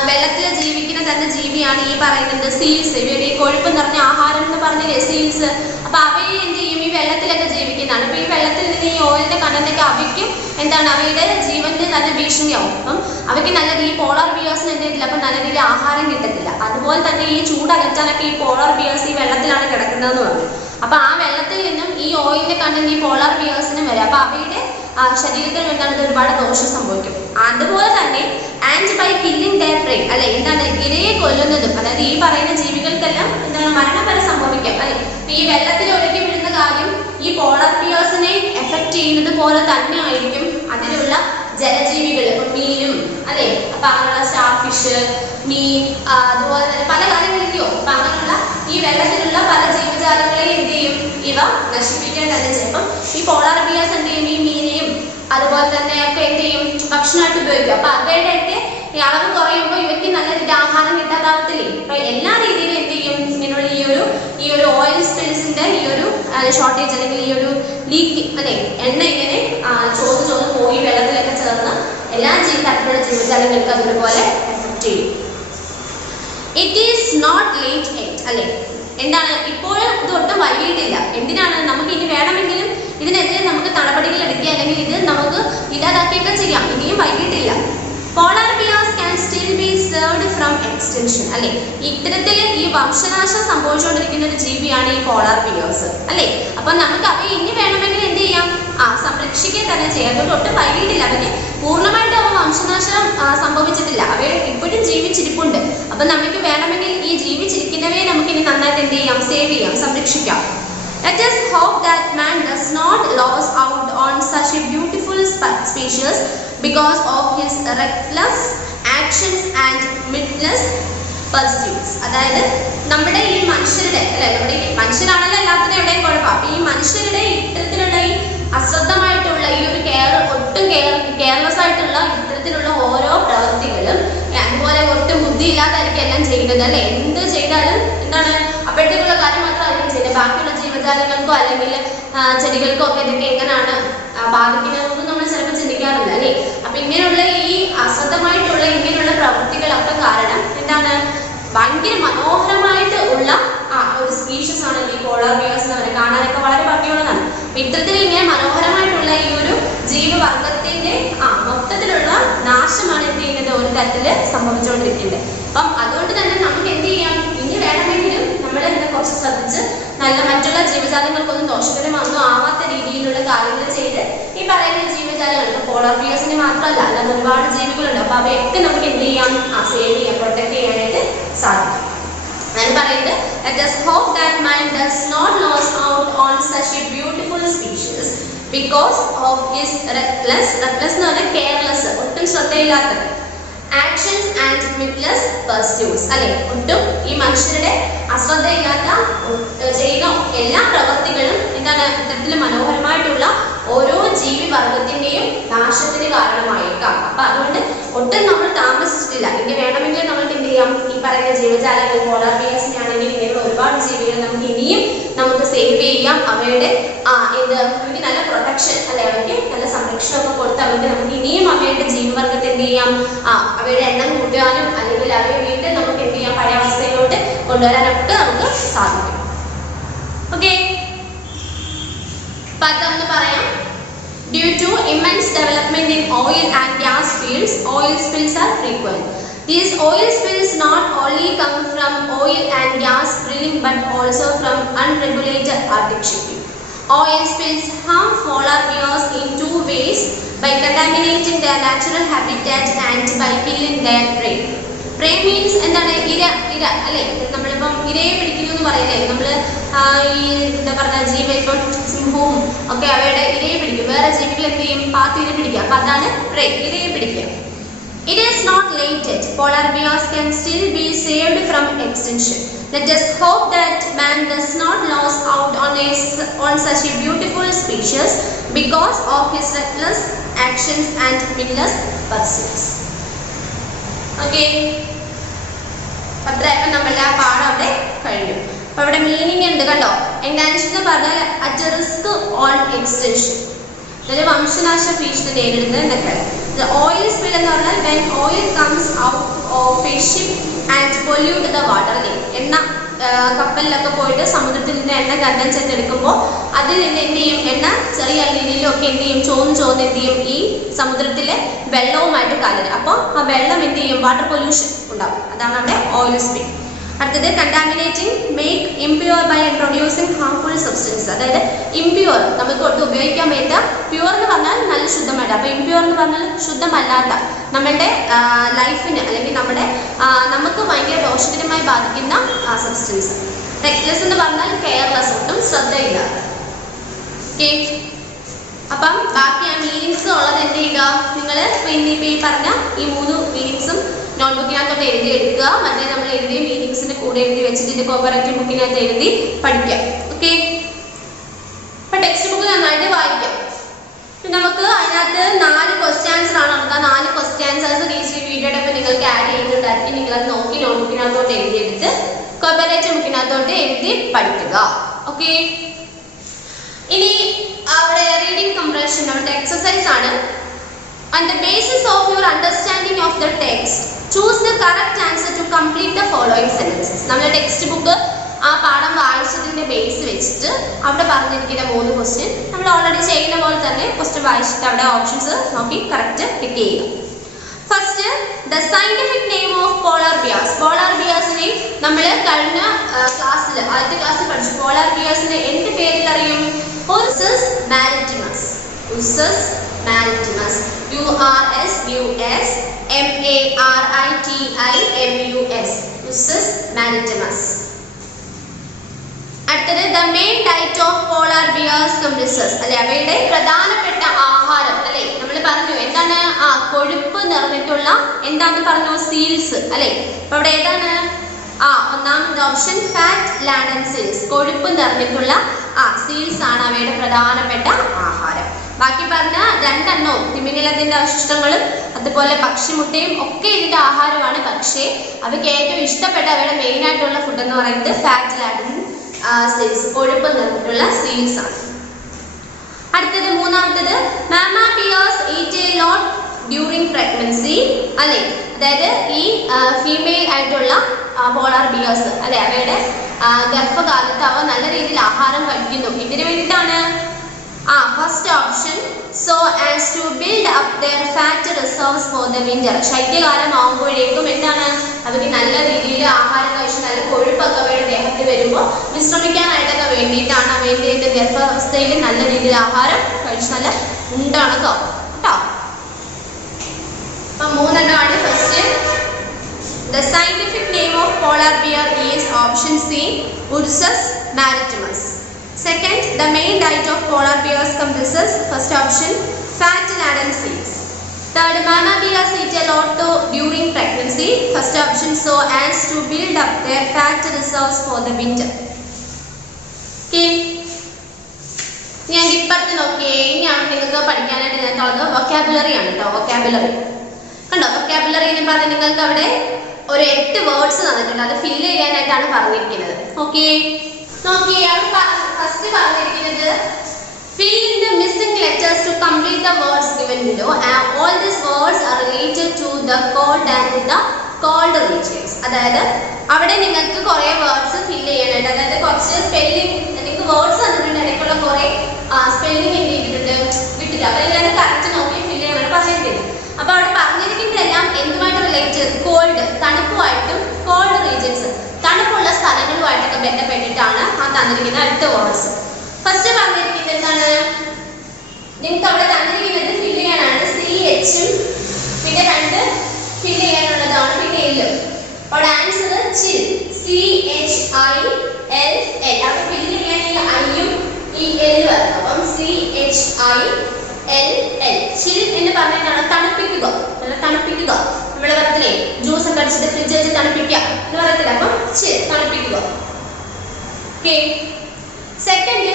വെള്ളത്തിൽ ജീവിക്കുന്ന തരുന്ന ജീവിയാണ് ഈ പറയുന്നത് സീൽസ്. ഇവയുടെ ഈ കൊഴുപ്പ് നിറഞ്ഞ ആഹാരം എന്ന് പറഞ്ഞില്ലേ സീൽസ്. അപ്പൊ അവയെ എന്ത് ചെയ്യും? ഈ വെള്ളത്തിലൊക്കെ ജീവിക്കുന്നതാണ്. അപ്പൊ ഈ വെള്ളത്തിൽ നിന്ന് ഈ ഓയിലിന്റെ കണ്ടന്റൊക്കെ അവയ്ക്കും എന്താണ് അവയുടെ ജീവന്റെ തന്നെ ഭീഷണിയാവും. അപ്പം അവയ്ക്ക് നല്ല ഈ പോളാർ ബിയേഴ്സിന് എന്ത് ചെയ്തില്ല? അപ്പൊ നല്ല രീതിയിൽ ആഹാരം കിട്ടത്തില്ല. അതുപോലെ തന്നെ ഈ ചൂട് അകറ്റാനൊക്കെ ഈ പോളാർ ബിയേഴ്സ് ഈ വെള്ളത്തിലാണ് കിടക്കുന്നതെന്ന് പറഞ്ഞു. അപ്പൊ ആ വെള്ളത്തിൽ നിന്നും ഈ ഓയിലിന്റെ കണ്ടന്റ് ഈ പോളാർ ബിയേഴ്സിനും വരും. അപ്പൊ അവയുടെ ശരീരത്തിൽ എന്താണ് ഒരുപാട് ദോഷം സംഭവിക്കും. അതുപോലെ തന്നെ ആൻഡ് ബൈ കില്ലിംഗ് ദെയർ പ്രേ അല്ലെ എന്താണ് ഇരയെ കൊല്ലുന്നതും, അതായത് ഈ പറയുന്ന ജീവികൾക്കെല്ലാം എന്താണ് മരണം വരെ സംഭവിക്കാം അല്ലെ. ഈ വെള്ളത്തിൽ ഒഴുകി വിടുന്ന കാര്യം ഈ പോളാർ ബിയേഴ്സിനെ എഫക്ട് ചെയ്യുന്നത് പോലെ തന്നെ ആയിരിക്കും അതിലുള്ള ജലജീവികൾ. ഇപ്പൊ മീനും അല്ലെ, അപ്പൊ അങ്ങനെയുള്ള സ്റ്റാർ ഫിഷ്, മീൻ, അതുപോലെ തന്നെ പല കാര്യങ്ങളിലെയോ അപ്പൊ അങ്ങനെയുള്ള ഈ വെള്ളത്തിലുള്ള പല ജീവജാലങ്ങളെ എന്ത് ചെയ്യും? ഇവ നശിപ്പിക്കാൻ തന്നെ ചെയ്യും. അപ്പം ഈ പോളാർ ബിയേഴ്സ് എന്ത് ചെയ്യും? ഈ മീനെയും അതുപോലെ തന്നെ ഒക്കെ എന്ത് ചെയ്യും? ഭക്ഷണമായിട്ട് ഉപയോഗിക്കും. അപ്പൊ അവയുടെയൊക്കെ ഈ അളവ് കുറയുമ്പോൾ ഇവയ്ക്ക് നല്ല രീതിയിൽ ആഹാരം കിട്ടാതാവത്തില്ലേ. അപ്പൊ എല്ലാ രീതിയിലും എന്ത് ചെയ്യും? ഇങ്ങനെയുള്ള ഈ ഒരു ഓയിൽ സ്പിൽസിന്റെ ഈ ഒരു ഷോർട്ടേജ് അല്ലെങ്കിൽ ഈ ഒരു ലീക്ക് അല്ലെ എണ്ണ ഇങ്ങനെ ചോന്ന് പോയി വെള്ളത്തിലൊക്കെ ചേർന്ന് എല്ലാ തരത്തിലുള്ള ജീവജാലങ്ങൾക്ക് അതുപോലെ എഫക്ട് ചെയ്യും. It is not late yet അല്ലെ. എന്താണ് ഇപ്പോഴും ഇത് ഒട്ടും വൈകിട്ടില്ല. എന്തിനാണ്? നമുക്ക് ഇനി വേണമെങ്കിലും ഇതിനെതിരെ നമുക്ക് നടപടികൾ എടുക്കുക, അല്ലെങ്കിൽ ഇത് നമുക്ക് ഇല്ലാതാക്കിയൊക്കെ ചെയ്യാം. ഇനിയും വൈകിട്ടില്ല. Polar bears can still be saved from extinction അല്ലെ. ഇത്തരത്തിൽ ഈ വംശനാശം സംഭവിച്ചുകൊണ്ടിരിക്കുന്ന ഒരു ജീവിയാണ് ഈ പോളാർ ബിയേഴ്സ് അല്ലെ. അപ്പൊ നമുക്ക് അവയെ ഇനി വേണമെങ്കിൽ എന്ത് ചെയ്യാം? സംരക്ഷിക്കുക തന്നെ ചെയ്യാം. അതുകൊണ്ട് ഒട്ടും വൈകിട്ടില്ല. അവന് പൂർണ്ണമായിട്ട് അവ വംശനാശം സംഭവിച്ചിട്ടില്ല. അവയെ ഇപ്പോഴും ജീവിച്ചിരിപ്പുണ്ട്. അപ്പൊ നമുക്ക് വേണമെങ്കിൽ ഈ ജീവിച്ചിരിക്കുന്നവയെ നമുക്ക് ഇനി നന്നായിട്ട് എന്ത് ചെയ്യാം? സേവ് ചെയ്യാം, സംരക്ഷിക്കാം. Let us hope that man does not lose out on such a beautiful species because of his reckless actions and midless pursuits. അതായത് നമ്മുടെ ഈ മനുഷ്യരുടെ അല്ലെ, നമ്മുടെ ഈ മനുഷ്യരാണല്ലോ എല്ലാത്തിനും എവിടെയും കുഴപ്പം. അപ്പൊ ഈ മനുഷ്യരുടെ ഇത്തരത്തിലുള്ള ഈ അശ്രദ്ധമായിട്ടുള്ള ഈ ഒരു ഒട്ടും കെയർലെസ് ആയിട്ടുള്ള ഇത്തരത്തിലുള്ള ഓരോ പ്രവൃത്തികളും അതുപോലെ ഒട്ടും ബുദ്ധി ഇല്ലാതായിരിക്കും എല്ലാം ചെയ്യുന്നത് അല്ലെ. എന്ത് ചെയ്താലും എന്താണ് അപ്പോഴത്തേക്കുള്ള കാര്യം മാത്രമായിരിക്കും ചെയ്യുന്നത്. ബാക്കിയുള്ള ജീവജാലങ്ങൾക്കോ അല്ലെങ്കിൽ ചെടികൾക്കോ ഒക്കെ ഇതൊക്കെ എങ്ങനെയാണ് ബാധിക്കുന്നതെന്നൊന്നും നമ്മൾ ചിലപ്പോൾ ചിന്തിക്കാറില്ല അല്ലെ. അപ്പൊ ഇങ്ങനെയുള്ള ഈ അശ്രദ്ധമായിട്ടുള്ള ഇങ്ങനെയുള്ള പ്രവൃത്തികളൊക്കെ കാരണം എന്താണ് ഭയങ്കര മനോഹരമായിട്ട് ഉള്ള ഒരു സ്പീഷീസ് ആണ് ഈ പോളാർ ബിയേഴ്സ് എന്ന് പറയുന്നത്. കാണാനൊക്കെ വളരെ ഭംഗിയുള്ളതാണ്. അപ്പൊ ഇത്തരത്തിൽ ഇങ്ങനെ മനോഹരമായിട്ടുള്ള ഈ ഒരു ജീവവർഗത്തിന്റെ മൊത്തത്തിലുള്ള നാശമാണ് എന്ത് ചെയ്യുന്നത്? ഒരു തരത്തില് സംഭവിച്ചുകൊണ്ടിരിക്കുന്നത്. അപ്പം അതുകൊണ്ട് തന്നെ നമുക്ക് എന്ത് ചെയ്യാം? ഇനി വേണമെങ്കിലും നമ്മൾ ഇതിനെ കുറച്ച് ശ്രദ്ധിച്ച് നല്ല മറ്റുള്ള ജീവജാലങ്ങൾക്കൊന്നും ദോഷകരമൊന്നും ആവാത്ത രീതിയിലുള്ള കാര്യങ്ങൾ ചെയ്ത് ഈ പറയുന്ന ജീവജാലങ്ങൾ പോളാർ ബിയേഴ്സിന് മാത്രമല്ല അല്ലാതെ ഒരുപാട് ജീവികളുണ്ട്. അപ്പൊ അവയൊക്കെ നമുക്ക് എന്ത് ചെയ്യാം? സേവ് ചെയ്യാം, പ്രൊട്ടക്ട് ചെയ്യാനായിട്ട് സാധിക്കും. ഞാൻ പറയുന്നത് let us hope that man does not lose out on such a beautiful species because of his reckless എന്ന് പറഞ്ഞാൽ careless ഒട്ടും ശ്രദ്ധയില്ലാത്ത actions and midless pursuits അല്ലെ. ഒട്ടും ഈ മനുഷ്യരുടെ അശ്രദ്ധയില്ലാത്ത ചെയ്യുന്ന എല്ലാ പ്രവൃത്തികളും എന്താണ് ഇത്തരത്തിൽ മനോഹരമായിട്ടുള്ള ഓരോ ജീവിവർഗത്തിന്റെയും നാശത്തിന് കാരണമായേക്കാം. അപ്പൊ അതുകൊണ്ട് ഒട്ടും നമ്മൾ താമസിച്ചിട്ടില്ല. ഇനി വേണമെങ്കിൽ നമുക്ക് എന്ത് ചെയ്യാം? ഈ പറയുന്ന ജീവജാലങ്ങൾ പോളാർ ബിയേഴ്സിനെ ആണെങ്കിൽ ഇങ്ങനെയുള്ള ഒരുപാട് ജീവികൾ നമുക്ക് ഇനിയും നമുക്ക് സേവ് ചെയ്യാം. അവയുടെ അവർക്ക് നല്ല പ്രൊട്ടക്ഷൻ അല്ലെ, അവർക്ക് നല്ല സംരക്ഷണമൊക്കെ കൊടുത്ത് അവർക്ക് നമുക്ക് ഇനിയും അവയുടെ ജീവവർഗത്തെ എന്ത് ചെയ്യാം? അവയുടെ എണ്ണം കൂട്ടുവാനും അല്ലെങ്കിൽ അവയെ വീണ്ടും നമുക്ക് എന്ത് ചെയ്യാം? പഴയ അവസ്ഥയിലോട്ട് കൊണ്ടുവരാനൊക്കെ നമുക്ക് സാധിക്കും. ഓക്കെ, പത്തൊന്ന് പറയാം. Due to immense development in oil and gas fields, oil spills are frequent. These oil spills not only come from oil and gas drilling but also from unregulated Arctic shipping. Oil spills harm polar bears in two ways: by contaminating their natural habitat and by killing their prey. Prey means എന്താണ്? ഇര അല്ലെ. നമ്മളിപ്പം ഇരയെ പിടിക്കുന്നു എന്ന് പറയില്ലേ നമ്മള്. ഈ എന്താ പറഞ്ഞ ജീവി ഇപ്പം സിംഹവും ഒക്കെ അവയുടെ ഇരയെ പിടിക്കും. വേറെ ജീവികൾ എന്ത് ചെയ്യും? പാത്ത് ഇര പിടിക്കുക. അപ്പൊ അതാണ് prey, ഇരയെ പിടിക്കുക. It is not late yet. Polar bears can still be saved from extinction. Let us hope that man does not lose out on such a beautiful species because of his reckless actions and midless pursuits. Okay. അത്രയപ്പം നമ്മളുടെ ആ പാഠം അവിടെ കഴിഞ്ഞു. അപ്പൊ അവിടെ meaning ഉണ്ട് കണ്ടോ. എൻഡാൻഷൻ എന്ന് പറഞ്ഞാൽ അറ്റ് റിസ്ക് ഓൺ എക്സ്റ്റൻഷൻ, അതായത് വംശനാശ ഭീഷണി നേരിടുന്നത് എന്നൊക്കെ. ഓയിൽ സ്പിൽ എന്ന് പറഞ്ഞാൽ when oil comes out of a ship and pollute the water. എണ്ണ കപ്പലിലൊക്കെ പോയിട്ട് സമുദ്രത്തിൽ നിന്ന് എണ്ണ ഗന്ധം ചെന്നെടുക്കുമ്പോൾ അതിൽ നിന്ന് എന്ത് ചെയ്യും, എണ്ണ ചെറിയ രീതിയിലൊക്കെ എന്ത് ചെയ്യും, ചോന്ന് എന്ത് ചെയ്യും, ഈ സമുദ്രത്തിലെ വെള്ളവുമായിട്ട് കലരും. അപ്പോൾ ആ വെള്ളം എന്ത് ചെയ്യും, വാട്ടർ പൊല്യൂഷൻ ഉണ്ടാകും. അതാണ് അവിടെ ഓയിൽ സ്പിൽ. അടുത്തത് contaminating make impure by introducing harmful substance. അതായത് ഇംപ്യൂർ നമുക്ക് ഒട്ടും ഉപയോഗിക്കാൻ വേണ്ട, പ്യൂർ എന്ന് പറഞ്ഞാൽ നല്ല ശുദ്ധമായിട്ട്, അപ്പോൾ ഇംപ്യൂർ എന്ന് പറഞ്ഞാൽ ശുദ്ധമല്ലാത്ത നമ്മളുടെ ലൈഫിന് അല്ലെങ്കിൽ നമുക്ക് ഭയങ്കര ദോഷകരമായി ബാധിക്കുന്ന സബ്സ്റ്റൻസ്. റെക്ലെസ് എന്ന് പറഞ്ഞാൽ കെയർലെസ്, ഒട്ടും ശ്രദ്ധയില്ലാത്ത. ഓക്കെ, അപ്പം ബാക്കി ആ മീനിങ്സ് ഉള്ളത് എന്ത് ചെയ്യുക, നിങ്ങൾ ഈ പറഞ്ഞ ഈ 3 മീനിങ്സും നോട്ട്ബുക്കിനകത്തോട്ട് എഴുതി എടുക്കുക. മറ്റേ നമ്മൾ എഴുതിയ മീനിങ്സിന്റെ കൂടെ എഴുതി വെച്ചിട്ട് കോപ്പറേറ്റീവ് ബുക്കിനകത്ത് എഴുതി പഠിക്കാം. ഓക്കെ, അപ്പൊ ടെക്സ്റ്റ് ബുക്ക് നന്നായിട്ട് വായിക്കാം. നമുക്ക് അതിനകത്ത് 4 ക്വസ്റ്റ്യൻ ആൻസർ ആണ് നടക്കുക. 4 ക്വസ്റ്റ്യൻ ആൻസേഴ്സ് ഈ വീഡിയോയുടെ ഒപ്പം നിങ്ങൾക്ക് ആഡ് ചെയ്യുന്നുണ്ടായിരിക്കും. നിങ്ങളത് നോക്കി നോട്ട്ബുക്കിനകത്തോട്ട് എഴുതിയെടുത്ത് കോപ്പറേറ്റീവ് ബുക്കിനകത്തോട്ട് എഴുതി പഠിക്കുക. ഓക്കെ, ഇനി അവിടെ റീഡിംഗ് കംപ്രഷൻ അവിടുത്തെ എക്സസൈസ് ആണ്. On the basis of your understanding of the text, choose the correct answer to complete the following sentences. നമ്മുടെ ടെക്സ്റ്റ് ബുക്ക് ആ പാഠം വായിച്ചതിന്റെ ബേസ് വെച്ചിട്ട് അവിടെ പറഞ്ഞിരിക്കുന്ന 3 ക്വസ്റ്റ്യൻ നമ്മൾ ഓൾറെഡി ചെയ്യുന്ന പോലെ തന്നെ ക്വസ്റ്റ്യൻ വായിച്ചിട്ട് അവിടെ ഓപ്ഷൻസ് നോക്കി കറക്റ്റ് ടിക്ക് ചെയ്യുക. First, the scientific name of polar bears. Polar ബിയേഴ്സിനെ നമ്മൾ കഴിഞ്ഞ ക്ലാസ്സിൽ ആദ്യത്തെ ക്ലാസ്സിൽ പഠിച്ചു. പോളാർ ബിയേഴ്സിനെ എന്ത് പേരിൽ അറിയും? ഉർസസ് മാരിറ്റിമസ്. ഉർസസ് മാരിറ്റിമസ്. URSUS MARITIMUS. Ursus maritimus. അടുത്തത്, the main diet of polar bears comprises. അല്ലെ, അവയുടെ പ്രധാനപ്പെട്ട ആഹാരം. അല്ലെ, നമ്മൾ പറഞ്ഞു എന്താണ്, കൊഴുപ്പ് നിറഞ്ഞിട്ടുള്ള എന്താന്ന് പറഞ്ഞു, സീൽസ്. അല്ലെ, അപ്പൊ അവിടെ ഏതാണ് ഒന്നാമത്തെ ഓപ്ഷൻ, ഫാറ്റ് ലാഡൻ സീൽസ്. കൊഴുപ്പ് നിറഞ്ഞിട്ടുള്ള സീൽസ് ആണ് അവയുടെ പ്രധാനപ്പെട്ട ആഹാരം. ബാക്കി പറഞ്ഞ 2 എണ്ണവും തിമിംഗലത്തിന്റെ അവശിഷ്ടങ്ങളും അതുപോലെ പക്ഷിമുട്ടയും ഒക്കെ ഇതിന്റെ ആഹാരമാണ്. പക്ഷേ അവയ്ക്ക് ഏറ്റവും ഇഷ്ടപ്പെട്ട അവയുടെ മെയിൻ ആയിട്ടുള്ള ഫുഡ് എന്ന് പറയുന്നത് ഫാറ്റ് ലാഡൻ സീൽസ്, കൊഴുപ്പ് നിറഞ്ഞിട്ടുള്ള സീൽസ് ആണ്. അടുത്തത് മൂന്നാമത്തത്, മാമാ bears eat a lot during pregnancy. അല്ലെ, അതായത് ഈ ഫീമെയിൽ ആയിട്ടുള്ള പോളാർ ബിയേഴ്സ് അല്ലെ, അവയുടെ ഗർഭകാലത്ത് അവ നല്ല രീതിയിൽ ആഹാരം കഴിക്കുന്നു. ഇതിനു വേണ്ടിയിട്ടാണ് first option, so as to build up their fat reserves for the winter. ശൈത്യകാലം ആകുമ്പോഴേക്കും എന്താണ്, അവർക്ക് നല്ല രീതിയിൽ ആഹാരം കഴിച്ച് നല്ല കൊഴുപ്പൊക്കെ അവയുടെ ദേഹത്തിൽ വരുമ്പോൾ വിശ്രമിക്കാനായിട്ടൊക്കെ വേണ്ടിയിട്ടാണ് അവയുടെ ഗർഭാവസ്ഥയിൽ നല്ല രീതിയിൽ ആഹാരം കഴിച്ച് നല്ല ഉണ്ടാണോ കേട്ടോ. അപ്പം 3 എണ്ണമാണ്. First, the scientific name of polar bear is option C, Ursus maritimus. Second, the main diet of polar bears comprises, first option, fat laden seeds. Third, mama bears eat a lot during pregnancy, first option, so as to build up their fat reserves for the winter. Okay, ഞാൻ ഇപ്പത്തെ നോക്കിയേ. ഇനിയാണ് നിങ്ങൾക്ക് പഠിക്കാനായിട്ട് ഇതിനകത്തുള്ളത് vocabulary ആണ് കേട്ടോ. Vocabulary കണ്ടോ, vocabulary എന്ന് പറഞ്ഞാൽ നിങ്ങൾക്ക് അവിടെ ഒരു 8 വേർഡ്സ് തന്നിട്ടുണ്ട്. അത് ഫില്ല് ചെയ്യാനായിട്ടാണ് പറഞ്ഞിരിക്കുന്നത്. ഓക്കെ, നോക്കിയേ. ഫസ്റ്റ് പറഞ്ഞിരിക്കുന്നത്, fill in the missing letters to complete the words given below. All these words are related to the cold and the cold regions. അതായത് അവിടെ നിങ്ങൾക്ക് കുറെ വേർഡ്സ് ഫില്ല് ചെയ്യാനായിട്ട്, അതായത് കുറച്ച് സ്പെല്ലിംഗ് നിങ്ങൾക്ക് വേർഡ്സ് തന്നിട്ടുണ്ട്, ഇടയ്ക്കുള്ള കുറെ സ്പെല്ലിംഗ് എന്ത് ചെയ്തിട്ടുണ്ട്, വിട്ടില്ല. അപ്പോൾ ഇതിനകത്ത് കറക്റ്റ് നോക്കി ഫില്ല് ചെയ്യാനാണ് പറഞ്ഞിരിക്കുന്നത്. അപ്പോൾ അവിടെ പറഞ്ഞിരിക്കുന്നതെല്ലാം എന്തുമായിട്ട് റിലേറ്റഡ്, കോൾഡ് തണുപ്പുമായിട്ടും കോൾഡ് റീജിയൻസ് തണുപ്പുള്ള സ്ഥലങ്ങളുമായിട്ടൊക്കെ ബന്ധപ്പെട്ടിട്ടാണ് തന്നിരിക്കുന്ന അടുത്ത വേർഡ്സ്. ഫസ്റ്റ് പറഞ്ഞിരിക്കുന്നത് എന്താണ്, നിങ്ങൾക്ക് അവിടെ തന്നിരിക്കുന്നത് ഫില്ല് ചെയ്യാനാണ്. CHഉം പിന്നെ 2 ഫില്ല് ചെയ്യാനുള്ളതാണ്, പിന്നെ L. അവിടെ ആൻസർ ചിൽ, CHILL. അവിടെ ഫില്ല് ചെയ്യാൻ ഈ ഐയും ഈ L വരണം. അപ്പം CHILL. ചിൽ എന്ന് പറഞ്ഞാൽ തണുപ്പിക്കുക, തണുപ്പിക്കുക. നമ്മൾ പറയത്തില്ലേ, ജ്യൂസ് ഒക്കെ അടിച്ചിട്ട് ഫ്രിഡ്ജ് വെച്ച് തണുപ്പിക്കുക എന്ന് പറയത്തില്ല. അപ്പം ചിൽ, തണുപ്പിക്കുക. ഓക്കെ, സെക്കൻഡ്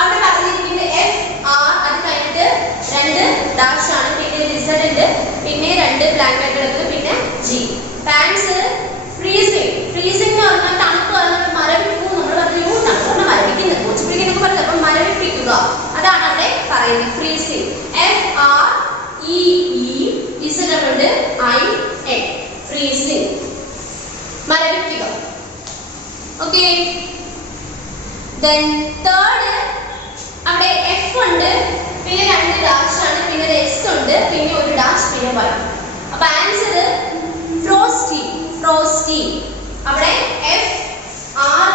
അവിടെ പറഞ്ഞിരിക്കുന്നത് FR, അത് കഴിഞ്ഞിട്ട് 2 ഡാഷ് ആണ്, പിന്നെ Z ഉണ്ട്, പിന്നെ 2 ബ്ലാക്ക് ബാക്ക്, പിന്നെ G. Answer freezing. ഫ്രീസിങ് എന്ന് പറഞ്ഞാൽ തണുപ്പ് പറഞ്ഞാൽ മരവിപ്പിക്കും. നമ്മൾ പറഞ്ഞു തണുപ്പ് മരവിക്കുന്നത്, കൊച്ചിപ്പിടിക്കുന്നൊക്കെ പറഞ്ഞു. അപ്പം മരവിപ്പിക്കുക, അതാണ് അവിടെ പറയുന്നത്. ഫ്രീസിങ്. FREEZIN. Then third അവിടെ F ഉണ്ട്, പിന്നെ 2 ഡാഷ് ആണ്, പിന്നെ ഒരു S ഉണ്ട്, പിന്നെ ഒരു ഡാഷ്, പിന്നെ Y. അപ്പോൾ ആൻസർ ഫ്രോസ്റ്റി. ഫ്രോസ്റ്റി. അവിടെ F R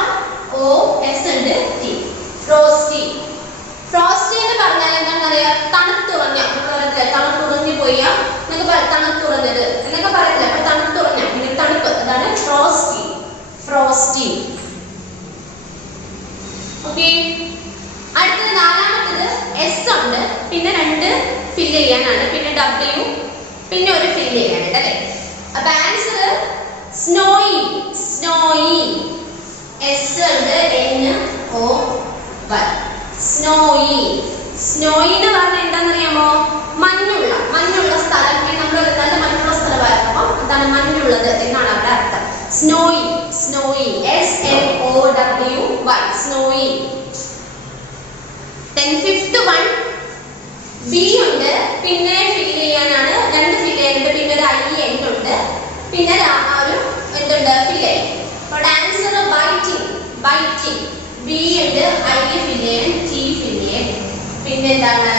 O S ഉണ്ട് T. ഫ്രോസ്റ്റി. ഫ്രോസ്റ്റി എന്ന് പറഞ്ഞാൽ എന്താണെന്ന് അറിയാം? തണുത്തുറഞ്ഞ. തണുത്തുറഞ്ഞു പോയ എന്നൊക്കെ തണുത്തുറഞ്ഞത് എന്നൊക്കെ പറയത്തില്ല. അപ്പോൾ തണുത്തുറഞ്ഞ പിന്നെ തണുപ്പ്, അതാണ് ഫ്രോസ്റ്റി. ഫ്രോസ്റ്റി. ഓക്കെ. അടുത്തത് നാലാമത്തത് S ഉണ്ട്, പിന്നെ 2 ഫില്ല് ചെയ്യാനാണ്, പിന്നെ W, പിന്നെ ഒരു ഫില്ല് ചെയ്യാനുണ്ട് അല്ലേ? അപ്പൊ ആൻസർ സ്നോയി. സ്നോയി. S ഉണ്ട്, N O Y. Snowy. Snowy എന്ന് പറഞ്ഞാൽ എന്താണെന്നറിയാമോ? മഞ്ഞുള്ള സ്ഥലം. നമ്മൾ നല്ല മഞ്ഞുള്ള സ്ഥലമായിരുന്നു, അപ്പം എന്താണ് മഞ്ഞുള്ളത് എന്നാണ് അവിടെ അർത്ഥം. Snowy. Snowy. SNOWY. Snowy. Then fifth one B ഉണ്ട്, പിന്നെ ഫില്ല് ചെയ്യാനാണ്, 2 ഫില്ല് ചെയ്യാനുണ്ട്, പിന്നെ ഒരു IN ഉണ്ട്, പിന്നെ ഒരു എന്തുണ്ട് ഫില്ല് ചെയ്യാൻ. അപ്പോൾ ആൻസർ ബൈറ്റിംഗ്. ബൈറ്റിംഗ്. B ഉണ്ട്, I ഫില്ല് ചെയ്യാൻ, T ഫില്ല് ചെയ്യാൻ, പിന്നെ എന്താണ്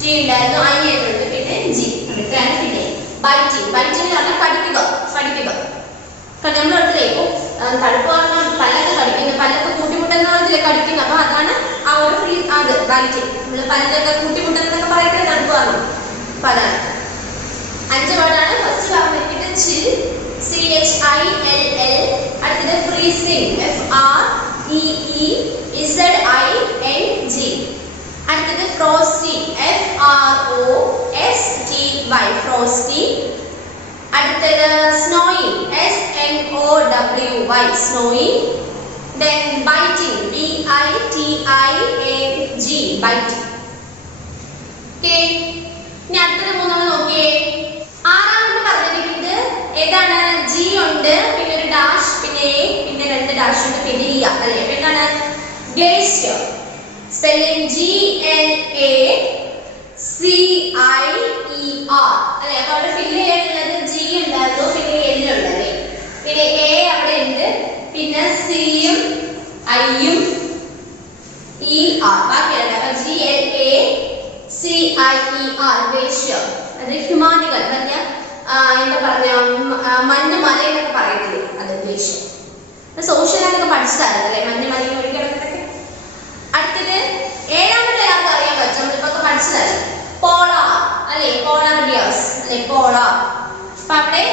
T ഉണ്ടായിരുന്നു, IN ഉണ്ട്, പിന്നെ G അടുത്താണ് ഫില്ല് ചെയ്യാൻ. ബൈറ്റിംഗ്. ബൈറ്റിംഗ് എന്ന് പറഞ്ഞാൽ കടിക്കുക. കടിക്കുക. കാരണം നമ്മൾ അടുത്തില്ലേ തണുപ്പ് പറഞ്ഞാൽ പല്ലൊക്കെ കടിക്കുന്നു, പല്ലൊക്കെ കൂട്ടിമുട്ടെന്ന് പറഞ്ഞില്ലേ കടിക്കുന്നു. അപ്പൊ അതാണ് ആ ഒരു അത് ബൈറ്റിംഗ്. നമ്മൾ പല്ലൊക്കെ കൂട്ടിമുട്ടെന്നൊക്കെ പറയുന്നത് തണുപ്പ് പറഞ്ഞു. അപ്പൊ അതാണ് 5 വേർഡാണ്. ഫസ്റ്റ് പറഞ്ഞിട്ട് ചിൽ, CHILL. അടുത്തത് ഫ്രീസിംഗ്, FREEZING. അടുത്തത് ഫ്രോസ്റ്റി, FROSTY. ഫ്രോസ്റ്റി. അടുത്തത് snowy, SNOWY. Snowy. Then biting, BITING. biting. Okay. ഇനി അടുത്തത് മൂന്നാമത് നോക്കിയേ. ആറാമത് പറഞ്ഞിരിക്കുന്നത് ഏതാണ്? G ഉണ്ട്, പിന്നെ ഒരു ഡാഷ്, പിന്നെ A, പിന്നെ 2 ഡാഷ് ഉണ്ട്, പിന്നെ E അല്ലേ? അപ്പൊ എന്താണ്? ഗ്ലേഷ്യർ. സ്പെല്ലിംഗ് GLACIER അല്ലേ? അപ്പൊ അവിടെ ഫില്ല് ചെയ്യാനുള്ളത് G ഉണ്ടായിരുന്നു, പിന്നെ L ഉണ്ടല്ലേ, പിന്നെ A അവിടെ ഉണ്ട്, പിന്നെ C യും I യും ER ബാക്കിയാണ്. അപ്പൊ GLACIER ഗ്ലേഷ്യർ. അത് ഹിമാനികൾ, മറ്റേ എന്താ പറഞ്ഞ മഞ്ഞ് മല എന്നൊക്കെ പറയത്തില്ലേ, അത് ഗ്ലേഷ്യർ. സോഷ്യലൊക്കെ പഠിച്ചതായിരുന്നു അല്ലേ, മഞ്ഞ് മലയിൽ ഒഴിക്കിടക്കുന്നൊക്കെ. അടുത്തത് ഏഴാമത്തെ ആൾക്ക് അറിയാൻ പറ്റും, നമ്മളിപ്പോ പഠിച്ചതല്ലേ, പോളാർ അല്ലെ? പോളാർ ബിയർസ് അല്ലെ? പോളാർ. അപ്പൊ അവിടെ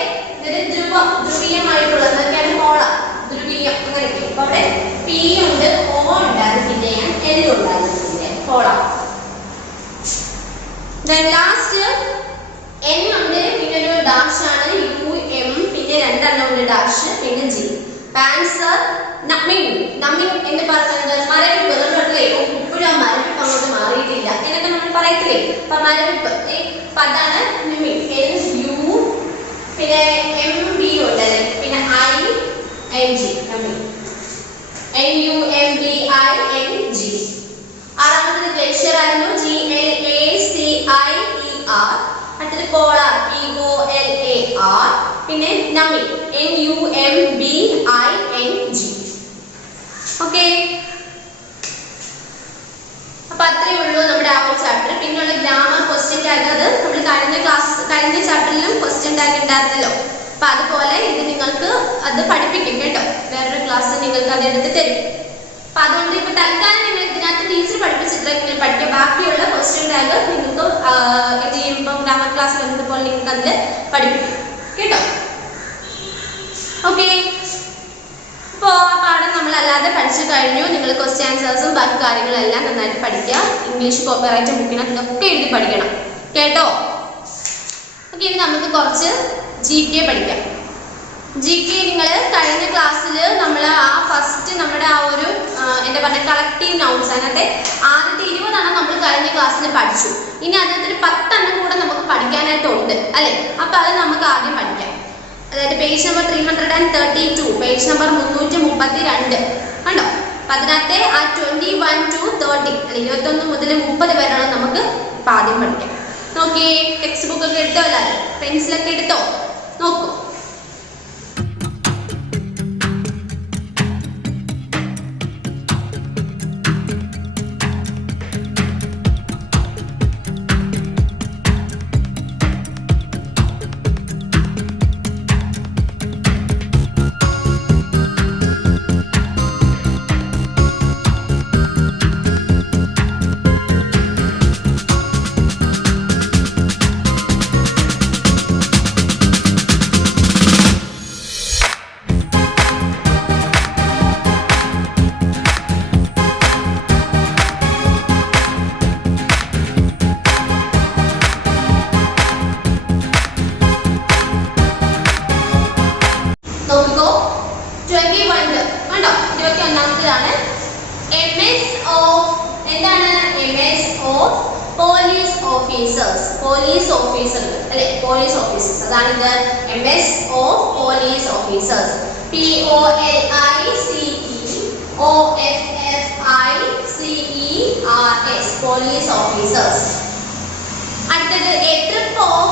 ധ്രുവീയമായിട്ടുള്ള എന്തൊക്കെയാണ്? പോളാർ, ധ്രുവീയം അങ്ങനെയൊക്കെ. അപ്പൊ അവിടെ P ഉണ്ട്, O ഉണ്ടായിരുന്നു, പിന്നെ L ഉണ്ടായിരുന്നു, പിന്നെ പോളാർ. ലാസ്റ്റ് N ഉണ്ട്, പിന്നെ ഒരു ഡാഷ് ആണ്, UM, പിന്നെ 2 എണ്ണം ഉണ്ട് ഡാഷ്, പിന്നെ G. ആൻസർ നമ്മിങ്. നമ്മിങ് എന്ന് പറയുന്നത് മരവിപ്പ്. നമ്മളല്ലേ ഇപ്പോഴും ആ മരവിപ്പ് അങ്ങോട്ട് മാറിയിട്ടില്ല എന്നൊക്കെ നമ്മൾ പറയത്തില്ലേ? അപ്പൊ മരവിപ്പ്. അപ്പൊ അതാണ് നമ്മിങ്. NU, പിന്നെ MB ഉണ്ടല്ലേ, പിന്നെ ING. നമ്മിങ്. NUMBING. ആറാമത്തെ ഗ്ലേഷ്യർ ആയിരുന്നു, GLACIER. അടുത്തത് പോളാർ, POLAR. പിന്നെ നമ്മിങ്, NUMBING. ഓക്കെ. അപ്പൊ അത്രയേ ഉള്ളൂ നമ്മുടെ ആ ഒരു ചാപ്റ്റർ. പിന്നെയുള്ള ഗ്രാമർ ക്വസ്റ്റ്യൻ ടാഗ്, അത് നമ്മൾ കഴിഞ്ഞ ചാപ്റ്ററിലും ക്വസ്റ്റ്യൻ ടാഗ് ഉണ്ടായിരുന്നല്ലോ. അപ്പൊ അതുപോലെ ഇത് നിങ്ങൾക്ക് അത് പഠിപ്പിക്കും കേട്ടോ. വേറൊരു ക്ലാസ് നിങ്ങൾക്ക് അത് എടുത്ത് തരും. അപ്പൊ അതുകൊണ്ട് ഇപ്പൊ തൽക്കാലം നിങ്ങൾ ഇതിനകത്ത് ടീച്ചർ പഠിപ്പിച്ചിട്ടില്ല, നിങ്ങൾ പഠിക്കുക. ബാക്കിയുള്ള ക്വസ്റ്റ്യൻ ടാഗ് നിങ്ങൾക്ക് എന്ത് ചെയ്യുമ്പോൾ ഗ്രാമർ ക്ലാസ് വരുന്നതുപോലെ നിങ്ങൾക്ക് അതിൽ പഠിപ്പിക്കും കേട്ടോ. ഓക്കെ. അപ്പോൾ ആ പാഠം നമ്മളല്ലാതെ പഠിച്ചു കഴിഞ്ഞു. നിങ്ങൾ ക്വസ്റ്റ്യൻ ആൻസേഴ്സും ബാക്കി കാര്യങ്ങളെല്ലാം നന്നായിട്ട് പഠിക്കുക. ഇംഗ്ലീഷ് കോപ്പറൈറ്റ് ബുക്കിനകത്ത് ഇതൊക്കെ എഴുതി പഠിക്കണം കേട്ടോ. ഓക്കെ. ഇനി നമുക്ക് കുറച്ച് GK പഠിക്കാം. GK നിങ്ങൾ കഴിഞ്ഞ ക്ലാസ്സിൽ നമ്മൾ ആ ഫസ്റ്റ് നമ്മുടെ ആ ഒരു എന്താ പറയുക കളക്റ്റീവ് നൗൺസ്, അതിനകത്തെ ആദ്യത്തെ 20 എണ്ണം നമ്മൾ കഴിഞ്ഞ ക്ലാസ്സിൽ പഠിച്ചു. ഇനി അതിനകത്തൊരു 10 എണ്ണം കൂടെ നമുക്ക് പഠിക്കാനായിട്ടുണ്ട് അല്ലേ? അപ്പോൾ അത് നമുക്ക് ആദ്യം പഠിക്കാം. അതായത് പേജ് നമ്പർ 332, പേജ് നമ്പർ 332 കണ്ടോ? അപ്പം അതിനകത്തെ ആ 21 to 30 അല്ലെ 21 മുതൽ 30 വരെയാണ് നമുക്ക് ഇപ്പം ആദ്യം പഠിക്കാം. നോക്കിയേ, ടെക്സ്റ്റ് ബുക്കൊക്കെ എടുത്തോ, എല്ലാവരും പെൻസിലൊക്കെ എടുത്തോ, നോക്കൂ. ഓഫീസേഴ്സ്, പോലീസ് ഓഫീസറുകൾ അല്ലെ, പോലീസ് ഓഫീസേഴ്സ്. അതാണ് ഇത് MS of police officers. POLICEOFFICERS police officers. അടുത്തത് a trip of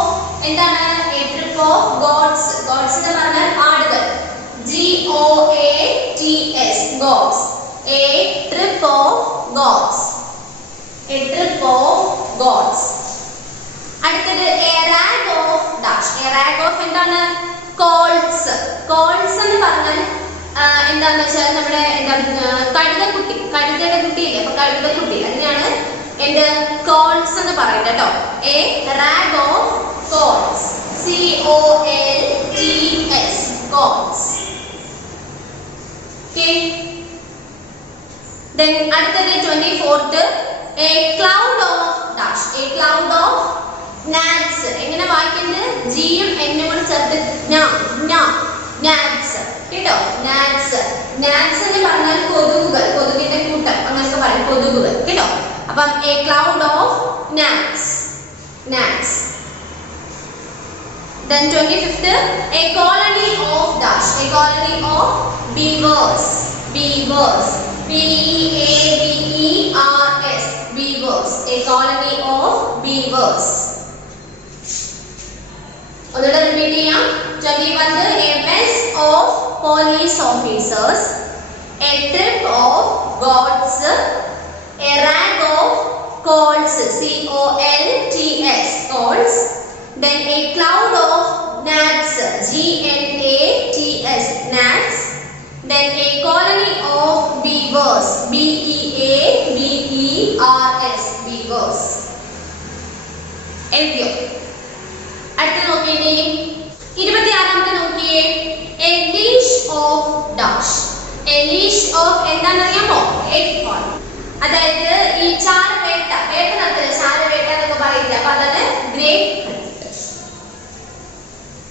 എന്താണ്? a trip of goats. goats എന്ന് പറഞ്ഞാൽ ആടുകൾ. GOATS goats. a trip of goats. a trip of goats. അടുത്തത് a rag of dash. a rag of എന്താണ്? colts. colts എന്ന് പറഞ്ഞാൽ എന്താന്ന് വെച്ചാൽ നമ്മുടെ കഴുതക്കുട്ടി, കഴുതയുടെ കുട്ടിയില്ലേ, അപ്പൊ കഴുതക്കുട്ടി അതിനാണ് എന്ത് colts എന്ന് പറയുന്നത് കേട്ടോ. a rag of colts. COLTS colts. Okay. Then അടുത്തത് 24th a cloud of dash. a cloud of gnats. എങ്ങനെ വായിക്കുന്നത്? G യും N ഉം കൂടി ചേർത്ത് gnats കേട്ടോ. gnats. gnats എന്ന് പറഞ്ഞാൽ കൊതുകുകൾ, കൊതുകിന്റെ കൂട്ടം അങ്ങനെയൊക്കെ പറയും, കൊതുകുകൾ കേട്ടോ. അപ്പം a cloud of gnats. gnats. Then 25th a colony of dash. a colony of beavers. beavers. BEAVERS beavers. a colony of beavers. ഒന്നുകൂടെ റിപ്പീറ്റ് ചെയ്യാം. 21th a mess of police officers, a trip of goats, a rag of colts. COLTS colts. Then a cloud of gnats. GNATS gnats. Then a colony of beavers. BEAVERS beavers. എഴുതിയോ? അടുത്ത നോക്കിയേ 26ാമത്തെ നോക്കിയേ a leash of dash. a leash of എന്താണെന്നറിയാമോ? acorn. അതായത് ഈ ചാരവേട്ട, വേട്ട നടത്തില്ല, ചാരവേട്ട എന്നൊക്കെ പറയില്ല, അപ്പൊ അതാണ് ഗ്രേപ്പ് ഹണ്ട്.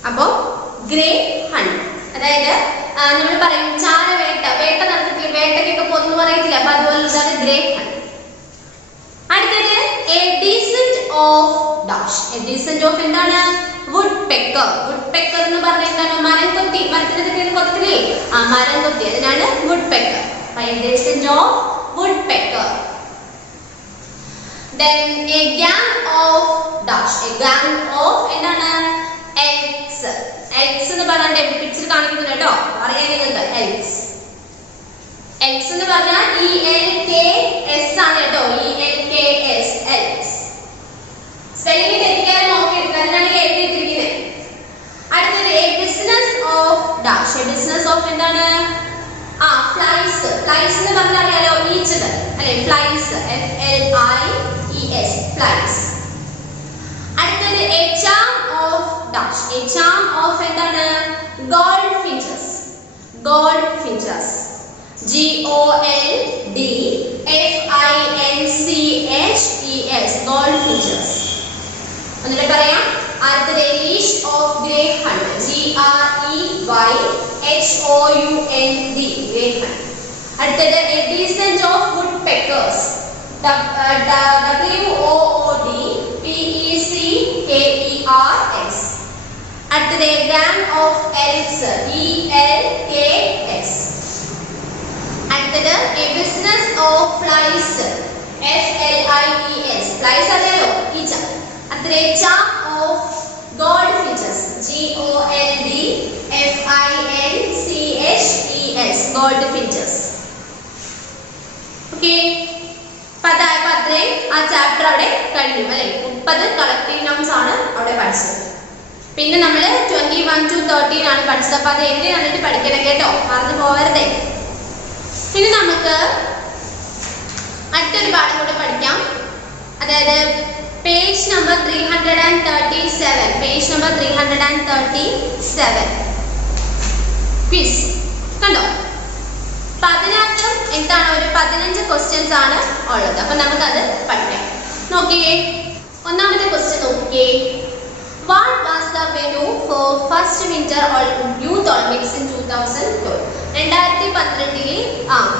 അപ്പൊ ഗ്രേപ്പ് ഹണ്ട് അതായത് നമ്മൾ പറയും ചാരവേട്ട, വേട്ട നടത്തില്ല, വേട്ടയ്ക്കൊക്കെ പൊന്നു പറയത്തില്ല, അപ്പൊ അതുപോലെ ഇതാണ് ഗ്രേപ്പ് ഹണ്ട്. അടുത്തത് a decent of dash. a decent of എന്താണ്? woodpecker. woodpecker എന്ന് പറഞ്ഞാൽ എന്താണ്? മരം കൊത്തി, മരത്തിന് കൊത്തില്ലേ, ആ മരം കൊത്തി, അതിനാണ് woodpecker. a decent of woodpecker. Then a gang of dash. a gang of എന്താണ്? elks. elks എന്ന് പറഞ്ഞാൽ പിക്ചർ കാണിക്കുന്നുണ്ട് കേട്ടോ, അറിയാൻ നിങ്ങൾക്ക് elks. elks എന്ന് പറഞ്ഞാൽ ELKS ആണ് കേട്ടോ, ELKS elks. സ്പെല്ലിംഗ് തെറ്റിക്കാൻ നോക്കിയിട്ട് അതിനാണ് എഴുതിയിരിക്കുന്നത്. അടുത്തത് a business of dash. a business of എന്താണ്? flies. flies എന്ന് പറഞ്ഞാൽ അറിയാലോ, ഈച്ചകൾ അല്ലെ, flies. FLIES flies. അടുത്തത് a charm of dash. a charm of എന്താണ്? goldfinches. goldfinches. GOLDFINCHES goldfinches. ഒന്നുകൂടെ പറയാം. അടുത്തത് a leash of greyhound. GREYHOUND greyhound. അടുത്തത് a descent of woodpeckers. WOODPECKERS. അടുത്തത് a gang of elks. ELKS. അടുത്തത് a business of flies. FLIES flies അറിയാലോ, ഈച്ച. അടുത്തത് a charm of goldfinches. GOLDFINCHES goldfinches. Okay, അത്രയും ആ ചാപ്റ്റർ അവിടെ കഴിഞ്ഞു അല്ലെ. 30 കളക്റ്റീവ് നൗൺസ് ആണ് അവിടെ പഠിച്ചത്. പിന്നെ നമ്മൾ 21 to 13 ആണ് പഠിച്ചത്. അപ്പൊ അത് എഴുതി വന്നിട്ട് പഠിക്കണം കേട്ടോ, മറന്നു പോവരുതേ. പിന്നെ നമുക്ക് അടുത്തൊരു പാഠം കൂടെ പഠിക്കാം. അതായത് page number 337. Page number 337 quiz കണ്ടോ. അപ്പൊ അതിനകത്ത് എന്താണ്, ഒരു 15 ക്വസ്റ്റ്യൻസ് ആണ് ഉള്ളത്. അപ്പൊ നമുക്കത് പഠിക്കാം. നോക്കിയേ, ഒന്നാമത്തെ ക്വസ്റ്റ്യൻ നോക്കിയേ. What was the venue for first winter youth Olympics in 2012? 2012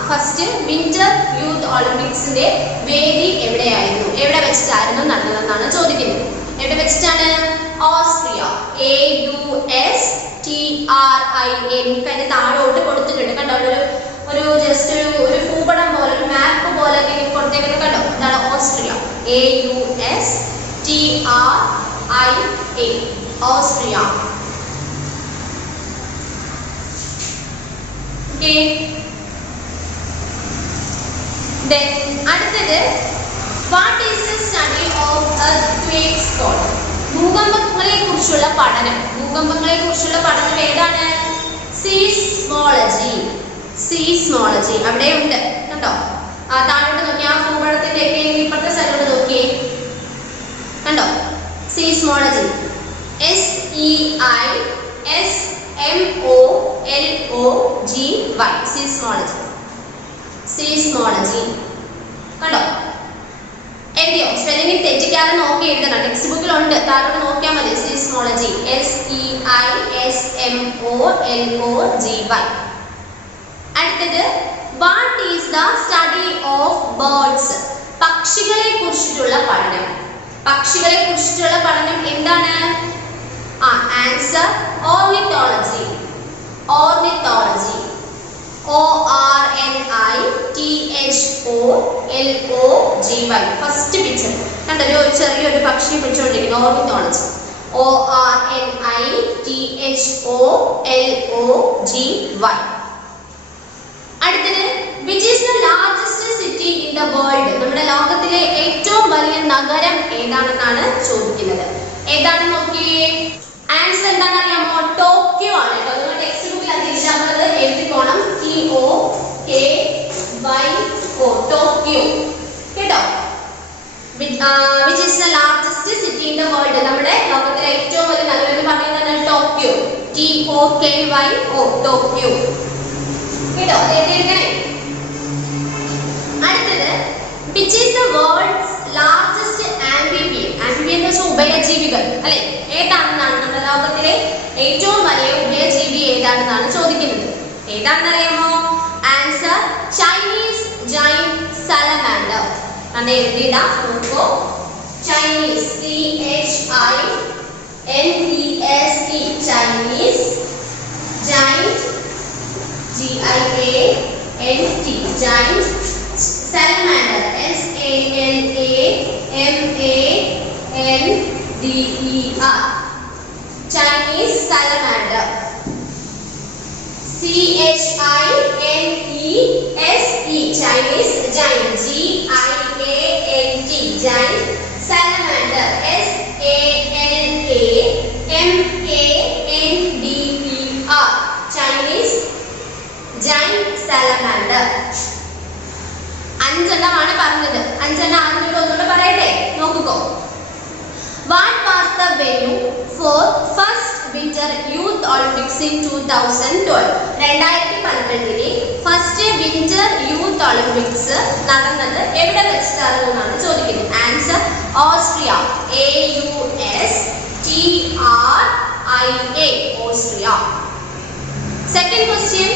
first winter youth ഒളിമ്പിക്സിന്റെ വേദി എവിടെയായിരുന്നു, എവിടെ വെച്ചിട്ടായിരുന്നു നടന്നതെന്നാണ് ചോദിക്കുന്നത്. എവിടെ വെച്ചിട്ടാണ്? ഓസ്ട്രിയ. AUSTRIA. നിങ്ങൾക്ക് അതിന്റെ താഴോട്ട് കൊടുത്തിട്ടുണ്ട് കണ്ടോ, ഒരു ജസ്റ്റ് ഒരു ഭൂപടം പോലെ, ഒരു മാപ്പ് പോലെ കൊടുത്തേക്കുന്നത് കണ്ടോ, ഇതാണ് ഓസ്ട്രിയ. AUSTRIA, Austria. അടുത്തത് what is the study of earthquakes called? ഭൂകമ്പങ്ങളെ കുറിച്ചുള്ള പഠനം. ഭൂകമ്പങ്ങളെ കുറിച്ചുള്ള പഠനം ഏതാണ്? സീസ്മോളജി. സീസ്മോളജി അവിടെ ഉണ്ട് കണ്ടോ, താഴോട്ട് നോക്കി, ആ ഭൂപടത്തിന്റെ ഒക്കെ ഇപ്പുറത്തെ സൈഡിലോട്ട് നോക്കിയേ കണ്ടോ, സീസ്മോളജി. SEISMOLOGY, seismology. സീസ്മോളജി കണ്ടോ, എഴുതിയോ? സ്പെല്ലിംഗ് തെറ്റിക്കാതെ നോക്കി എഴുതണം, ടെക്സ്റ്റ് ബുക്കിലുണ്ട്, താഴോട്ട് നോക്കിയാൽ മതി. Seismology, SEISMOLOGY. അടുത്തത് what is the study of birds? പക്ഷികളെ കുറിച്ചിട്ടുള്ള പഠനം. പക്ഷികളെ കുറിച്ചിട്ടുള്ള പഠനം എന്താണ്? Answer ornithology. Ornithology. ORNITHOLOGY. First picture കണ്ടോ, ഒരു ചെറിയൊരു പക്ഷി പിടിച്ചോണ്ടിരിക്കുന്നു, ഓർണിത്തോളജി. ORNITHOLOGY. അടുത്തത് which is the largest city in the world? നമ്മുടെ ലോകത്തിലെ ഏറ്റവും വലിയ നഗരം ഏതാണെന്നാണ് ചോദിക്കുന്നത്. ഏതാണെന്ന് നോക്കിയേ. ആൻസർ എന്താണെന്ന് അറിയാമോ? ടോക്കിയോ ആണ് കേട്ടോ. നിങ്ങൾ ടെക്സ്റ്റ് ബുക്കിൽ അത് എഴുതാറുള്ളത് എഴുതിക്കോണം. TOKYO, ടോക്കിയോ കേട്ടോ. which is the largest city in the world? നമ്മുടെ ലോകത്തിലെ ഏറ്റവും വലിയ നഗരം എന്ന് പറയുന്നത് ടോക്കിയോ. TOKYO, ടോക്കിയോ കേട്ടോ. എഴുതിയിരിക്കണേ. അടുത്തത് which is the world's largest amphibian? amphibian എന്ന് വെച്ചാൽ ഉഭയജീവികൾ അല്ലെ, ഏതാണെന്നാണ് നമ്മുടെ ലോകത്തിലെ ഏറ്റവും വലിയ ഉഭയജീവി ഏതാണെന്നാണ് ചോദിക്കുന്നത്. ഏതാണെന്ന് അറിയാമോ? Answer Chinese giant salamander. അത് എഴുതിയിടാം, നോക്കൂ. Chinese, CHINESE, Chinese giant, GIANT, giant salamander, SALAMANDER, Chinese salamander. CHINESE, Chinese giant, GIANT, giant salamander, SALAMANDER, Chinese giant salamander. അഞ്ചെണ്ണമാണ് പറഞ്ഞത്. അഞ്ചെണ്ണം ആദ്യം ഒന്നുകൂടെ പറയട്ടെ, നോക്കുക. What was the venue for first winter youth Olympics in 2012? 2012 first winter youth ഒളിമ്പിക്സ് നടന്നത് എവിടെ വെച്ചിട്ടാണെന്നാണ് ചോദിക്കുന്നത്. Answer Austria. AUSTRIA, Austria. Second question,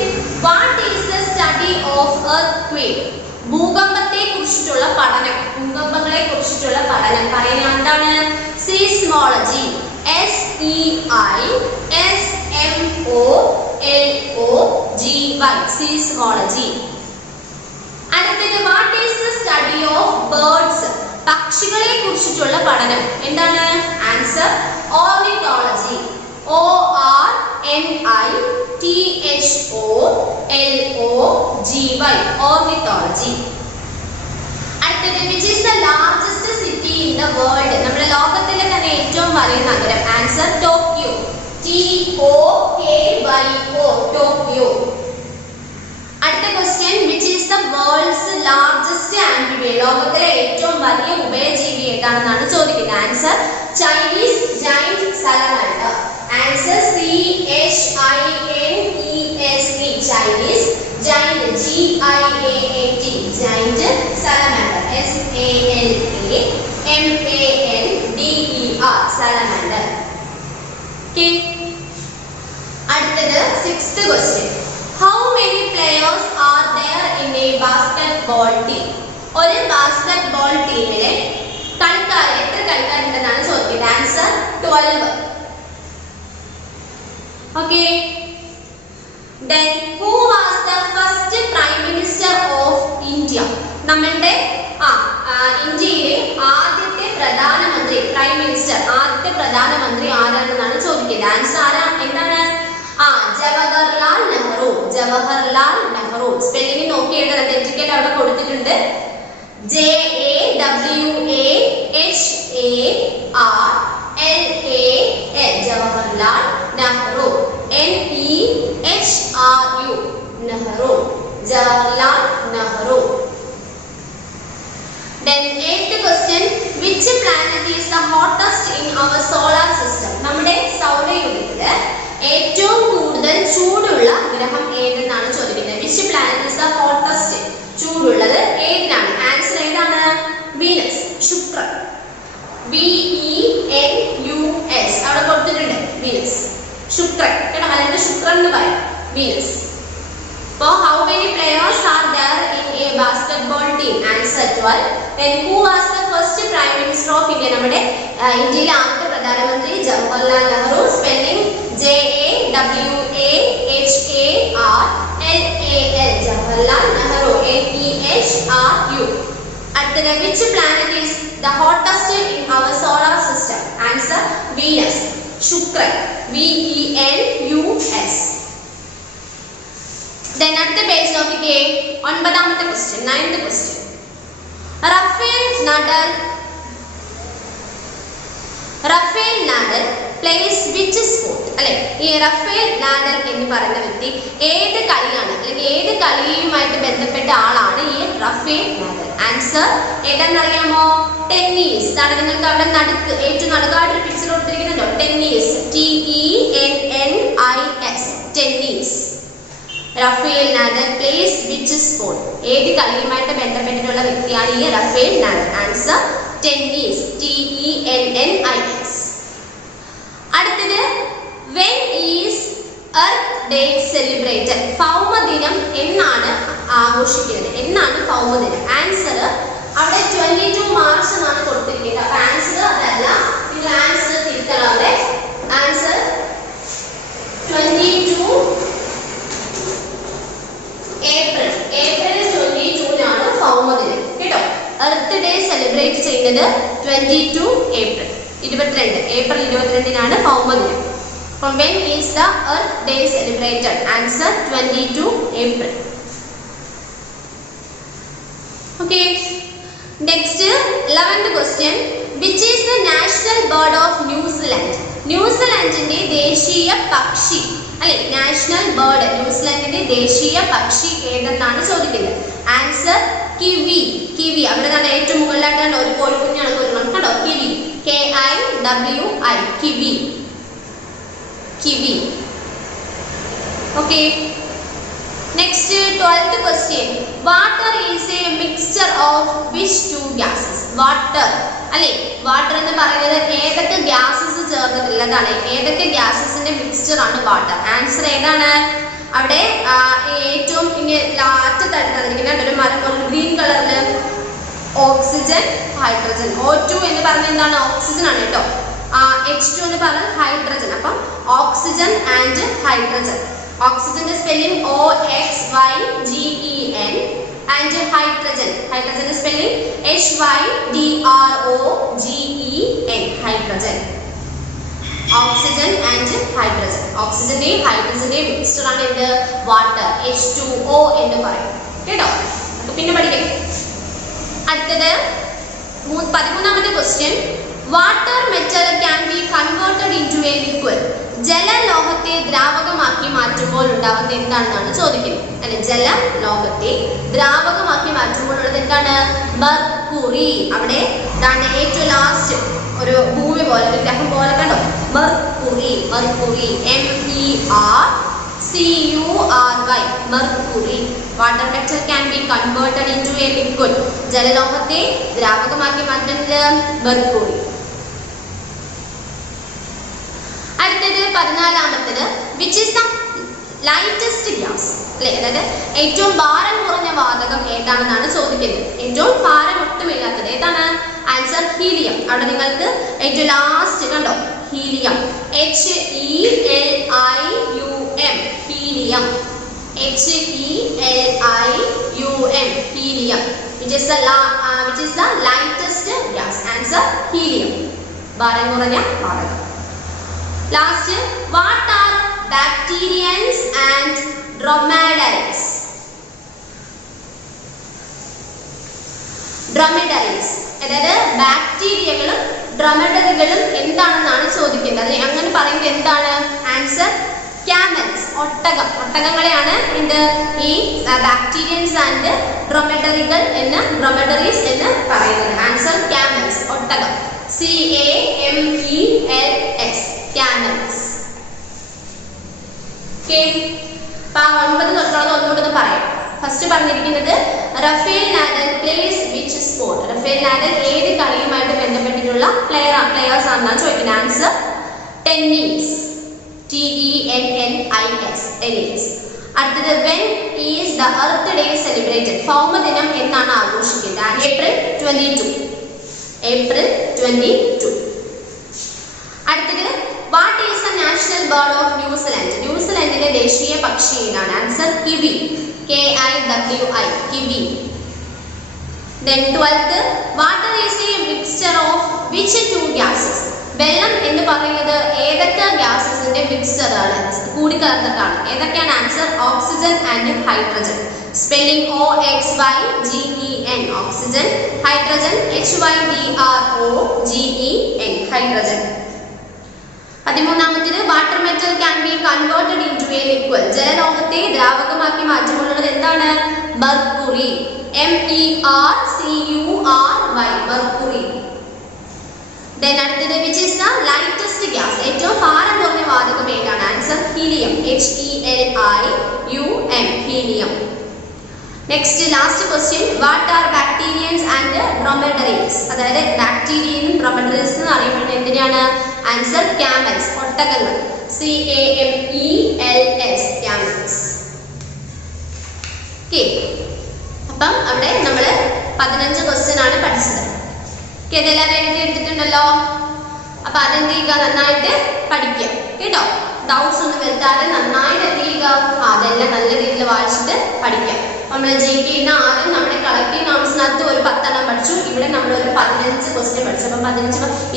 what is the study of earthquake? ഭൂകമ്പത്തെ കുറിച്ചിട്ടുള്ള പഠനം. ഭൂകമ്പങ്ങളെ കുറിച്ചിട്ടുള്ള പഠനം പറയുന്നത് എന്താണ്? സീസ്മോളജി. SEISMOLOGY, seismology. അടുത്തത് what is the study of birds? പക്ഷികളെ കുറിച്ചിട്ടുള്ള പഠനം എന്താണ്? Answer ornithology. ORNITHOLOGY, ornithology. അടുത്തത് which is the largest city in the world? നമ്മുടെ ലോകത്തിലെ തന്നെ ഏറ്റവും വലിയ നഗരം. Answer Tokyo. TOKYO, Tokyo. അടുത്ത question, which is the world's largest amphibian? ലോകത്തിലെ ഏറ്റവും വലിയ ഉഭയജീവി ഏതാണെന്നാണ് ചോദിക്കുന്നത്. Answer Chinese giant salamander. Answer CHINESE, Chinese giant, GIANT, giant salamander, SALAMANDER, salamander. അടുത്തത് sixth question, how many basketball team. ഒരു ബാസ്കറ്റ്ബോൾ ടീമിലെ കളിക്കാർ എത്ര കളിക്കാരുണ്ടെന്നാണ് ചോദിക്കുന്നത്. Answer 12. Okay. Then who was the first prime minister of India? നമ്മളുടെ ഇന്ത്യയിലെ ആദ്യത്തെ പ്രധാനമന്ത്രി പ്രൈം മിനിസ്റ്റർ ആദ്യത്തെ പ്രധാനമന്ത്രി ആരാണെന്നാണ് ചോദിക്കുന്നത്. ആൻസർ എന്താണ്? ജവഹർലാൽ നെഹ്റു. ജവഹർലാൽ നെഹ്റു. സ്പെല്ലിംഗ് നോക്കി എഴുതണം, തെറ്റിക്കൽ അവിടെ കൊടുത്തിട്ടുണ്ട്. JAWHARLAL Jawaharlal Nehru. NEHRU Nehru. Jawaharlal Nehru. Then 8th question, which planet is the hottest in our solar system? നമ്മുടെ സൗരയൂഥത്തില് ഏറ്റവും കൂടുതൽ ചൂടുള്ള ഗ്രഹം ഏതെന്നാണ് ചോദിക്കുന്നത്. which planet is the hottest? ചൂടുള്ളത് ഏതിനാണ്? ആൻസർ ഏതാണ്? വീനസ്, ശുക്രൻ. VENUS അവിടെ കൊടുത്തിട്ടുണ്ട്. വീനസ്, ശുക്രൻ കേട്ടോ, അല്ലെങ്കിൽ ശുക്രൻ എന്ന് പറയാം. Venus. So how many players are there in a basketball team? Answer 12. Then who was the first prime minister of India? നമ്മുടെ ഇന്ത്യയിലെ ആദ്യത്തെ പ്രധാനമന്ത്രി Jawaharlal Nehru. Spelling JAWHARLAL Jawaharlal Nehru. NEHRU. അടുത്തത്, which planet is the hottest in our solar system? Answer Venus, ശുക്രൻ. VENUS. Then അടുത്ത page നോക്കിക്കേ, 9ാമത്തെ question, 9th question. Rafael Nadal plays which sport? അല്ലെ, ഈ റഫേൽ നാഡൽ എന്ന് പറയുന്ന വ്യക്തി ഏത് കളിയാണ് അല്ലെങ്കിൽ ഏത് കളിയുമായിട്ട് ബന്ധപ്പെട്ട ആളാണ് ഈ റഫേൽ നാഡൽ? ആൻസർ ഏതാണെന്നറിയാമോ? ടെന്നീസ്. അതാണ് നിങ്ങൾക്ക് അവിടെ നടുക്ക് ഏറ്റവും നടുക്കായിട്ട് പിക്ചർ കൊടുത്തിരിക്കുന്നുണ്ടോ? Tennis. TENNIS. Tennis. Rafael Nadal plays which sport? ഏത് കളിയുമായിട്ട് ബന്ധപ്പെട്ടിട്ടുള്ള വ്യക്തിയാണ് ഈ Rafael Nadal? Answer tennis. TENNIS. അടുത്തത്, when is earth day celebrated? ഭൗമദിനം എന്നാണ് ആഘോഷിക്കുന്നത്? എന്നാണ് ഭൗമദിനം? ആൻസർ അവിടെ 22 മാർച്ച് എന്നാണ് കൊടുത്തിരിക്കുന്നത്. അപ്പൊ ആൻസർ അതല്ല, നിങ്ങൾ ആൻസർ തിരുത്തണം. അവിടെ ആൻസർ 22 ഏപ്രിൽ 22 ഭൗമദിനം കേട്ടോ. എർത്ത് ഡേ സെലിബ്രേറ്റ് ചെയ്യുന്നത് 22 ഏപ്രിൽ 22 ഭൗമദിനം. അപ്പം when is the earth day celebrated? Answer 22 April. Okay. Next 11th question, which is the national bird of New Zealand? ന്യൂസിലാൻഡിന്റെ ദേശീയ പക്ഷി അല്ലെ, നാഷണൽ ബേർഡ് ന്യൂസിലാൻഡിന്റെ ദേശീയ പക്ഷി ഏതെന്നാണ് ചോദിക്കുന്നത്. Answer kiwi. കിവി. അവിടെ നല്ല ഏറ്റവും മുകളിലായിട്ടാണ് ഒരു കോഴിക്കുഞ്ഞാണ് വരുന്നത് കേട്ടോ. Kiwi. KIWI. Kiwi. Kiwi. Okay. Next 12th question, water is a mixture of which two gases? Water അല്ലെ, വാട്ടർ എന്ന് പറയുന്നത് ഏതൊക്കെ ഗ്യാസസ് ചേർന്നിട്ടുള്ളതാണ്? ഏതൊക്കെ ഗ്യാസസിന്റെ മിക്സ്ചർ ആണ് വാട്ടർ? ആൻസർ ഏതാണ്? അവിടെ ഏറ്റവും ലാറ്റത്തായിട്ട് തന്നിരിക്കുന്ന ഒരു മരം ഒരു ഗ്രീൻ കളറില് ഓക്സിജൻ, ഹൈഡ്രജൻ. O2 എന്ന് പറഞ്ഞ എന്താണ്? ഓക്സിജൻ ആണ് കേട്ടോ. H2 എന്ന് പറഞ്ഞാൽ ഹൈഡ്രജൻ. അപ്പം ഓക്സിജൻ ആൻഡ് ഹൈഡ്രജൻ. ഓക്സിജന്റെ സ്പെല്ലിംഗ് OXYGEN ആൻഡ് ഹൈഡ്രജൻ. ഹൈഡ്രജന്റെ spelling HYDROGEN. Hydrogen. Oxygen and hydrogen. ഓക്സിജന്റെയും ഹൈഡ്രജന്റെയും മിക്സ്ചർ ആണ് എന്ത്? വാട്ടർ. H2O എന്ന് പറയും കേട്ടോ. പിന്നെ പഠിക്കട്ടെ. അടുത്തത് 13ാമത്തെ question, water metal can be converted into a liquid? ജലലോഹത്തെ ദ്രാവകമാക്കി മാറ്റുമ്പോൾ ഉണ്ടാകുന്ന എന്താണെന്നാണ് ചോദിക്കുന്നത്. അല്ലെ, ജലലോഹത്തെ ദ്രാവകമാക്കി മാറ്റുമ്പോൾ ഉള്ളത് എന്താണ്? മെർക്കുറി. അവിടെ ഏറ്റവും ലാസ്റ്റ് ഒരു ഭൂമി പോലെ ഒരു ഗ്രഹം പോലെ കണ്ടോ? Mercury. Mercury. MERCURY. Mercury. Water metal can be converted into a liquid. ജലലോഹത്തെ ദ്രാവകമാക്കി മാറ്റുന്നത് മെർക്കുറി. അടുത്തത് 14ാമത്തേത്, which is the lightest gas അല്ലെ, അതായത് ഏറ്റവും ഭാരം കുറഞ്ഞ വാതകം ഏതാണെന്നാണ് ചോദിക്കുന്നത്. ഏറ്റവും ഭാരം ഒട്ടുമില്ലാത്തത് ഏതാണ്? Answer helium. അവിടെ നിങ്ങൾക്ക് ഏറ്റവും ലാസ്റ്റ് കണ്ടോ helium, HELIUM helium, HELIUM helium, which is the lightest gas. Answer helium. ഭാരം കുറഞ്ഞ വാതകം. Last, what are bacterians and dromedaries? Dromedaries അതായത് ബാക്ടീരിയകളും ഡ്രോമെഡറികളും എന്താണെന്നാണ് ചോദിക്കുന്നത്. അങ്ങനെ പറയുന്നത് എന്താണ്? ആൻസർ ക്യാമൽസ്, ഒട്ടകം. ഒട്ടകങ്ങളെയാണ് എന്ത് ഈ ബാക്ടീരിയൻസ് ആൻഡ് ഡ്രോമെഡറികൾ എന്ന് ഡ്രോമെഡറീസ് എന്ന് പറയുന്നത്. ആൻസർ ക്യാമൽസ്, ഒട്ടകം. CAMELS camels. ഓക്കേ, 9 തൊട്ടുള്ളത് ഒന്നുകൂടെ പറയാം. ഫസ്റ്റ് പറഞ്ഞിരിക്കുന്നത് Rafael Nadal plays which sport. Rafael Nadal ഏത് കളിയുമായിട്ട് ബന്ധപ്പെട്ടിട്ടുള്ള പ്ലെയേഴ്സ് ആണെന്നാണ് ചോദിക്കുന്നത്. Answer tennis, TENNIS tennis. അടുത്തത് when is the earth day celebrated? ഭൗമദിനം എന്നാണ് ആഘോഷിക്കുന്നത്? April 22. അടുത്തത് what is the national bird of New Zealand? ന്യൂസിലാൻഡിന്റെ ദേശീയ പക്ഷി ഏതാണ്? Answer kiwi, KIWI kiwi. Then 12th, water is a mixture of which two gases? വെള്ളം എന്ന് പറയുന്നത് ഏതൊക്കെ ഗ്യാസസിന്റെ മിക്സ്ചർ ആണ്, കൂടിക്കലർന്നിട്ടാണ്? ഏതൊക്കെയാണ്? Answer oxygen and hydrogen. Spelling OXYGEN oxygen, hydrogen HYDROGEN hydrogen. 13ാമത്തേത് water metal can be converted into a liquid. ജലലോഹത്തെ ദ്രാവകമാക്കി മാറ്റുമ്പോഴുള്ളത് എന്താണ്? Mercury, MERCURY mercury. Then അടുത്തത് which is the lightest gas? ഏറ്റവും ഭാരം കുറഞ്ഞ വാതകം ഏതാണ്? Answer helium, HELIUM helium. Next last question, what are bacterians and dromedaries? അതായത് ബാക്ടീരിയയും ഡ്രോമെഡറീസ് എന്ന് അറിയപ്പെടുന്നത് എന്തിനാണ്? ആൻസർ ക്യാമൽസ്, ഒട്ടകങ്ങൾ, CAMELS ക്യാമൽസ്. ഓക്കേ, അപ്പം അവിടെ നമ്മൾ 15 ക്വസ്റ്റ്യൻ ആണ് പഠിച്ചത്. ഇതെല്ലാവരും എഴുതി എടുത്തിട്ടുണ്ടല്ലോ. അപ്പൊ അതെന്ത് ചെയ്യുക? നന്നായിട്ട് പഠിക്കുക കേട്ടോ. ഡൗട്ട്സ് ഒന്നും വരുത്താതെ നന്നായിട്ട് എന്ത് ചെയ്യുക? അതെല്ലാം നല്ല രീതിയിൽ വായിച്ചിട്ട് പഠിക്കാം. നമ്മൾ ജയിക്കുന്ന ആദ്യം നമ്മുടെ കളക്റ്റീവ് നോട്ട്സിനകത്ത് ഒരു 10 എണ്ണം പഠിച്ചു. ഇവിടെ നമ്മൾ ഒരു 15 ക്വസ്റ്റ്യൻ പഠിച്ചു. അപ്പം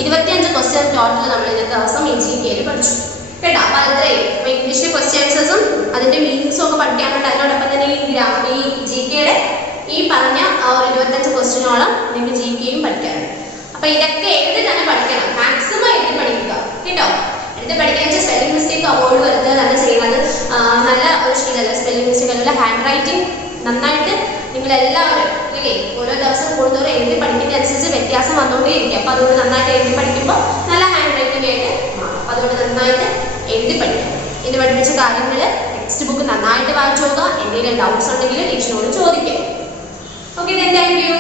25 ക്വസ്റ്റ്യൻ ടോട്ടൽ നമ്മൾ ഇന്നത്തെ ദിവസം ഈ GK പഠിച്ചു കേട്ടോ. അപ്പൊ അത്രയും ഇംഗ്ലീഷ് ക്വസ്റ്റ്യൻസും അതിന്റെ മീനിങ്സും ഒക്കെ പഠിക്കാനുണ്ട്. അതിനോടൊപ്പം തന്നെ ഈ GKയുടെ ഈ പറഞ്ഞ ഒരു 25 ക്വസ്റ്റ്യനോളം നിങ്ങൾക്ക് GKയും പഠിക്കാനുണ്ട്. അപ്പൊ ഇതൊക്കെ എഴുതി തന്നെ പഠിക്കണം, മാക്സിമം എഴുതി പഠിക്കുക കേട്ടോ. എഴുതി പഠിക്കാൻ സ്പെല്ലിംഗ് മിസ്റ്റേക്ക് അവോയ്ഡ് വരുത്തുക തന്നെ ചെയ്യുന്നത് നല്ല ഒരു ശീലമല്ല. സ്പെല്ലിംഗ് മിസ്റ്റേക്ക് അല്ല, ഹാൻഡ് റൈറ്റിംഗ് നന്നായിട്ട് നിങ്ങൾ എല്ലാവരും ഇല്ലേ ഓരോ ദിവസം കൂടുതൽ എഴുതി പഠിക്കുന്നതനുസരിച്ച് വ്യത്യാസം വന്നുകൊണ്ടേയിരിക്കും. അപ്പൊ അതുകൊണ്ട് നന്നായിട്ട് എഴുതി പഠിക്കുമ്പോൾ നല്ല ഹാൻഡ് റൈറ്റിംഗ് ആയിട്ട് മാറും. അതുകൊണ്ട് നന്നായിട്ട് എഴുതി പഠിക്കാം. ഇന്ന് പഠിപ്പിച്ച കാര്യങ്ങൾ ടെക്സ്റ്റ് ബുക്ക് നന്നായിട്ട് വായിച്ചു നോക്കുക. എന്തെങ്കിലും ഡൗട്ട്സ് ഉണ്ടെങ്കിൽ ടീച്ചറിനോട് ചോദിക്കാം. Okay, thank you.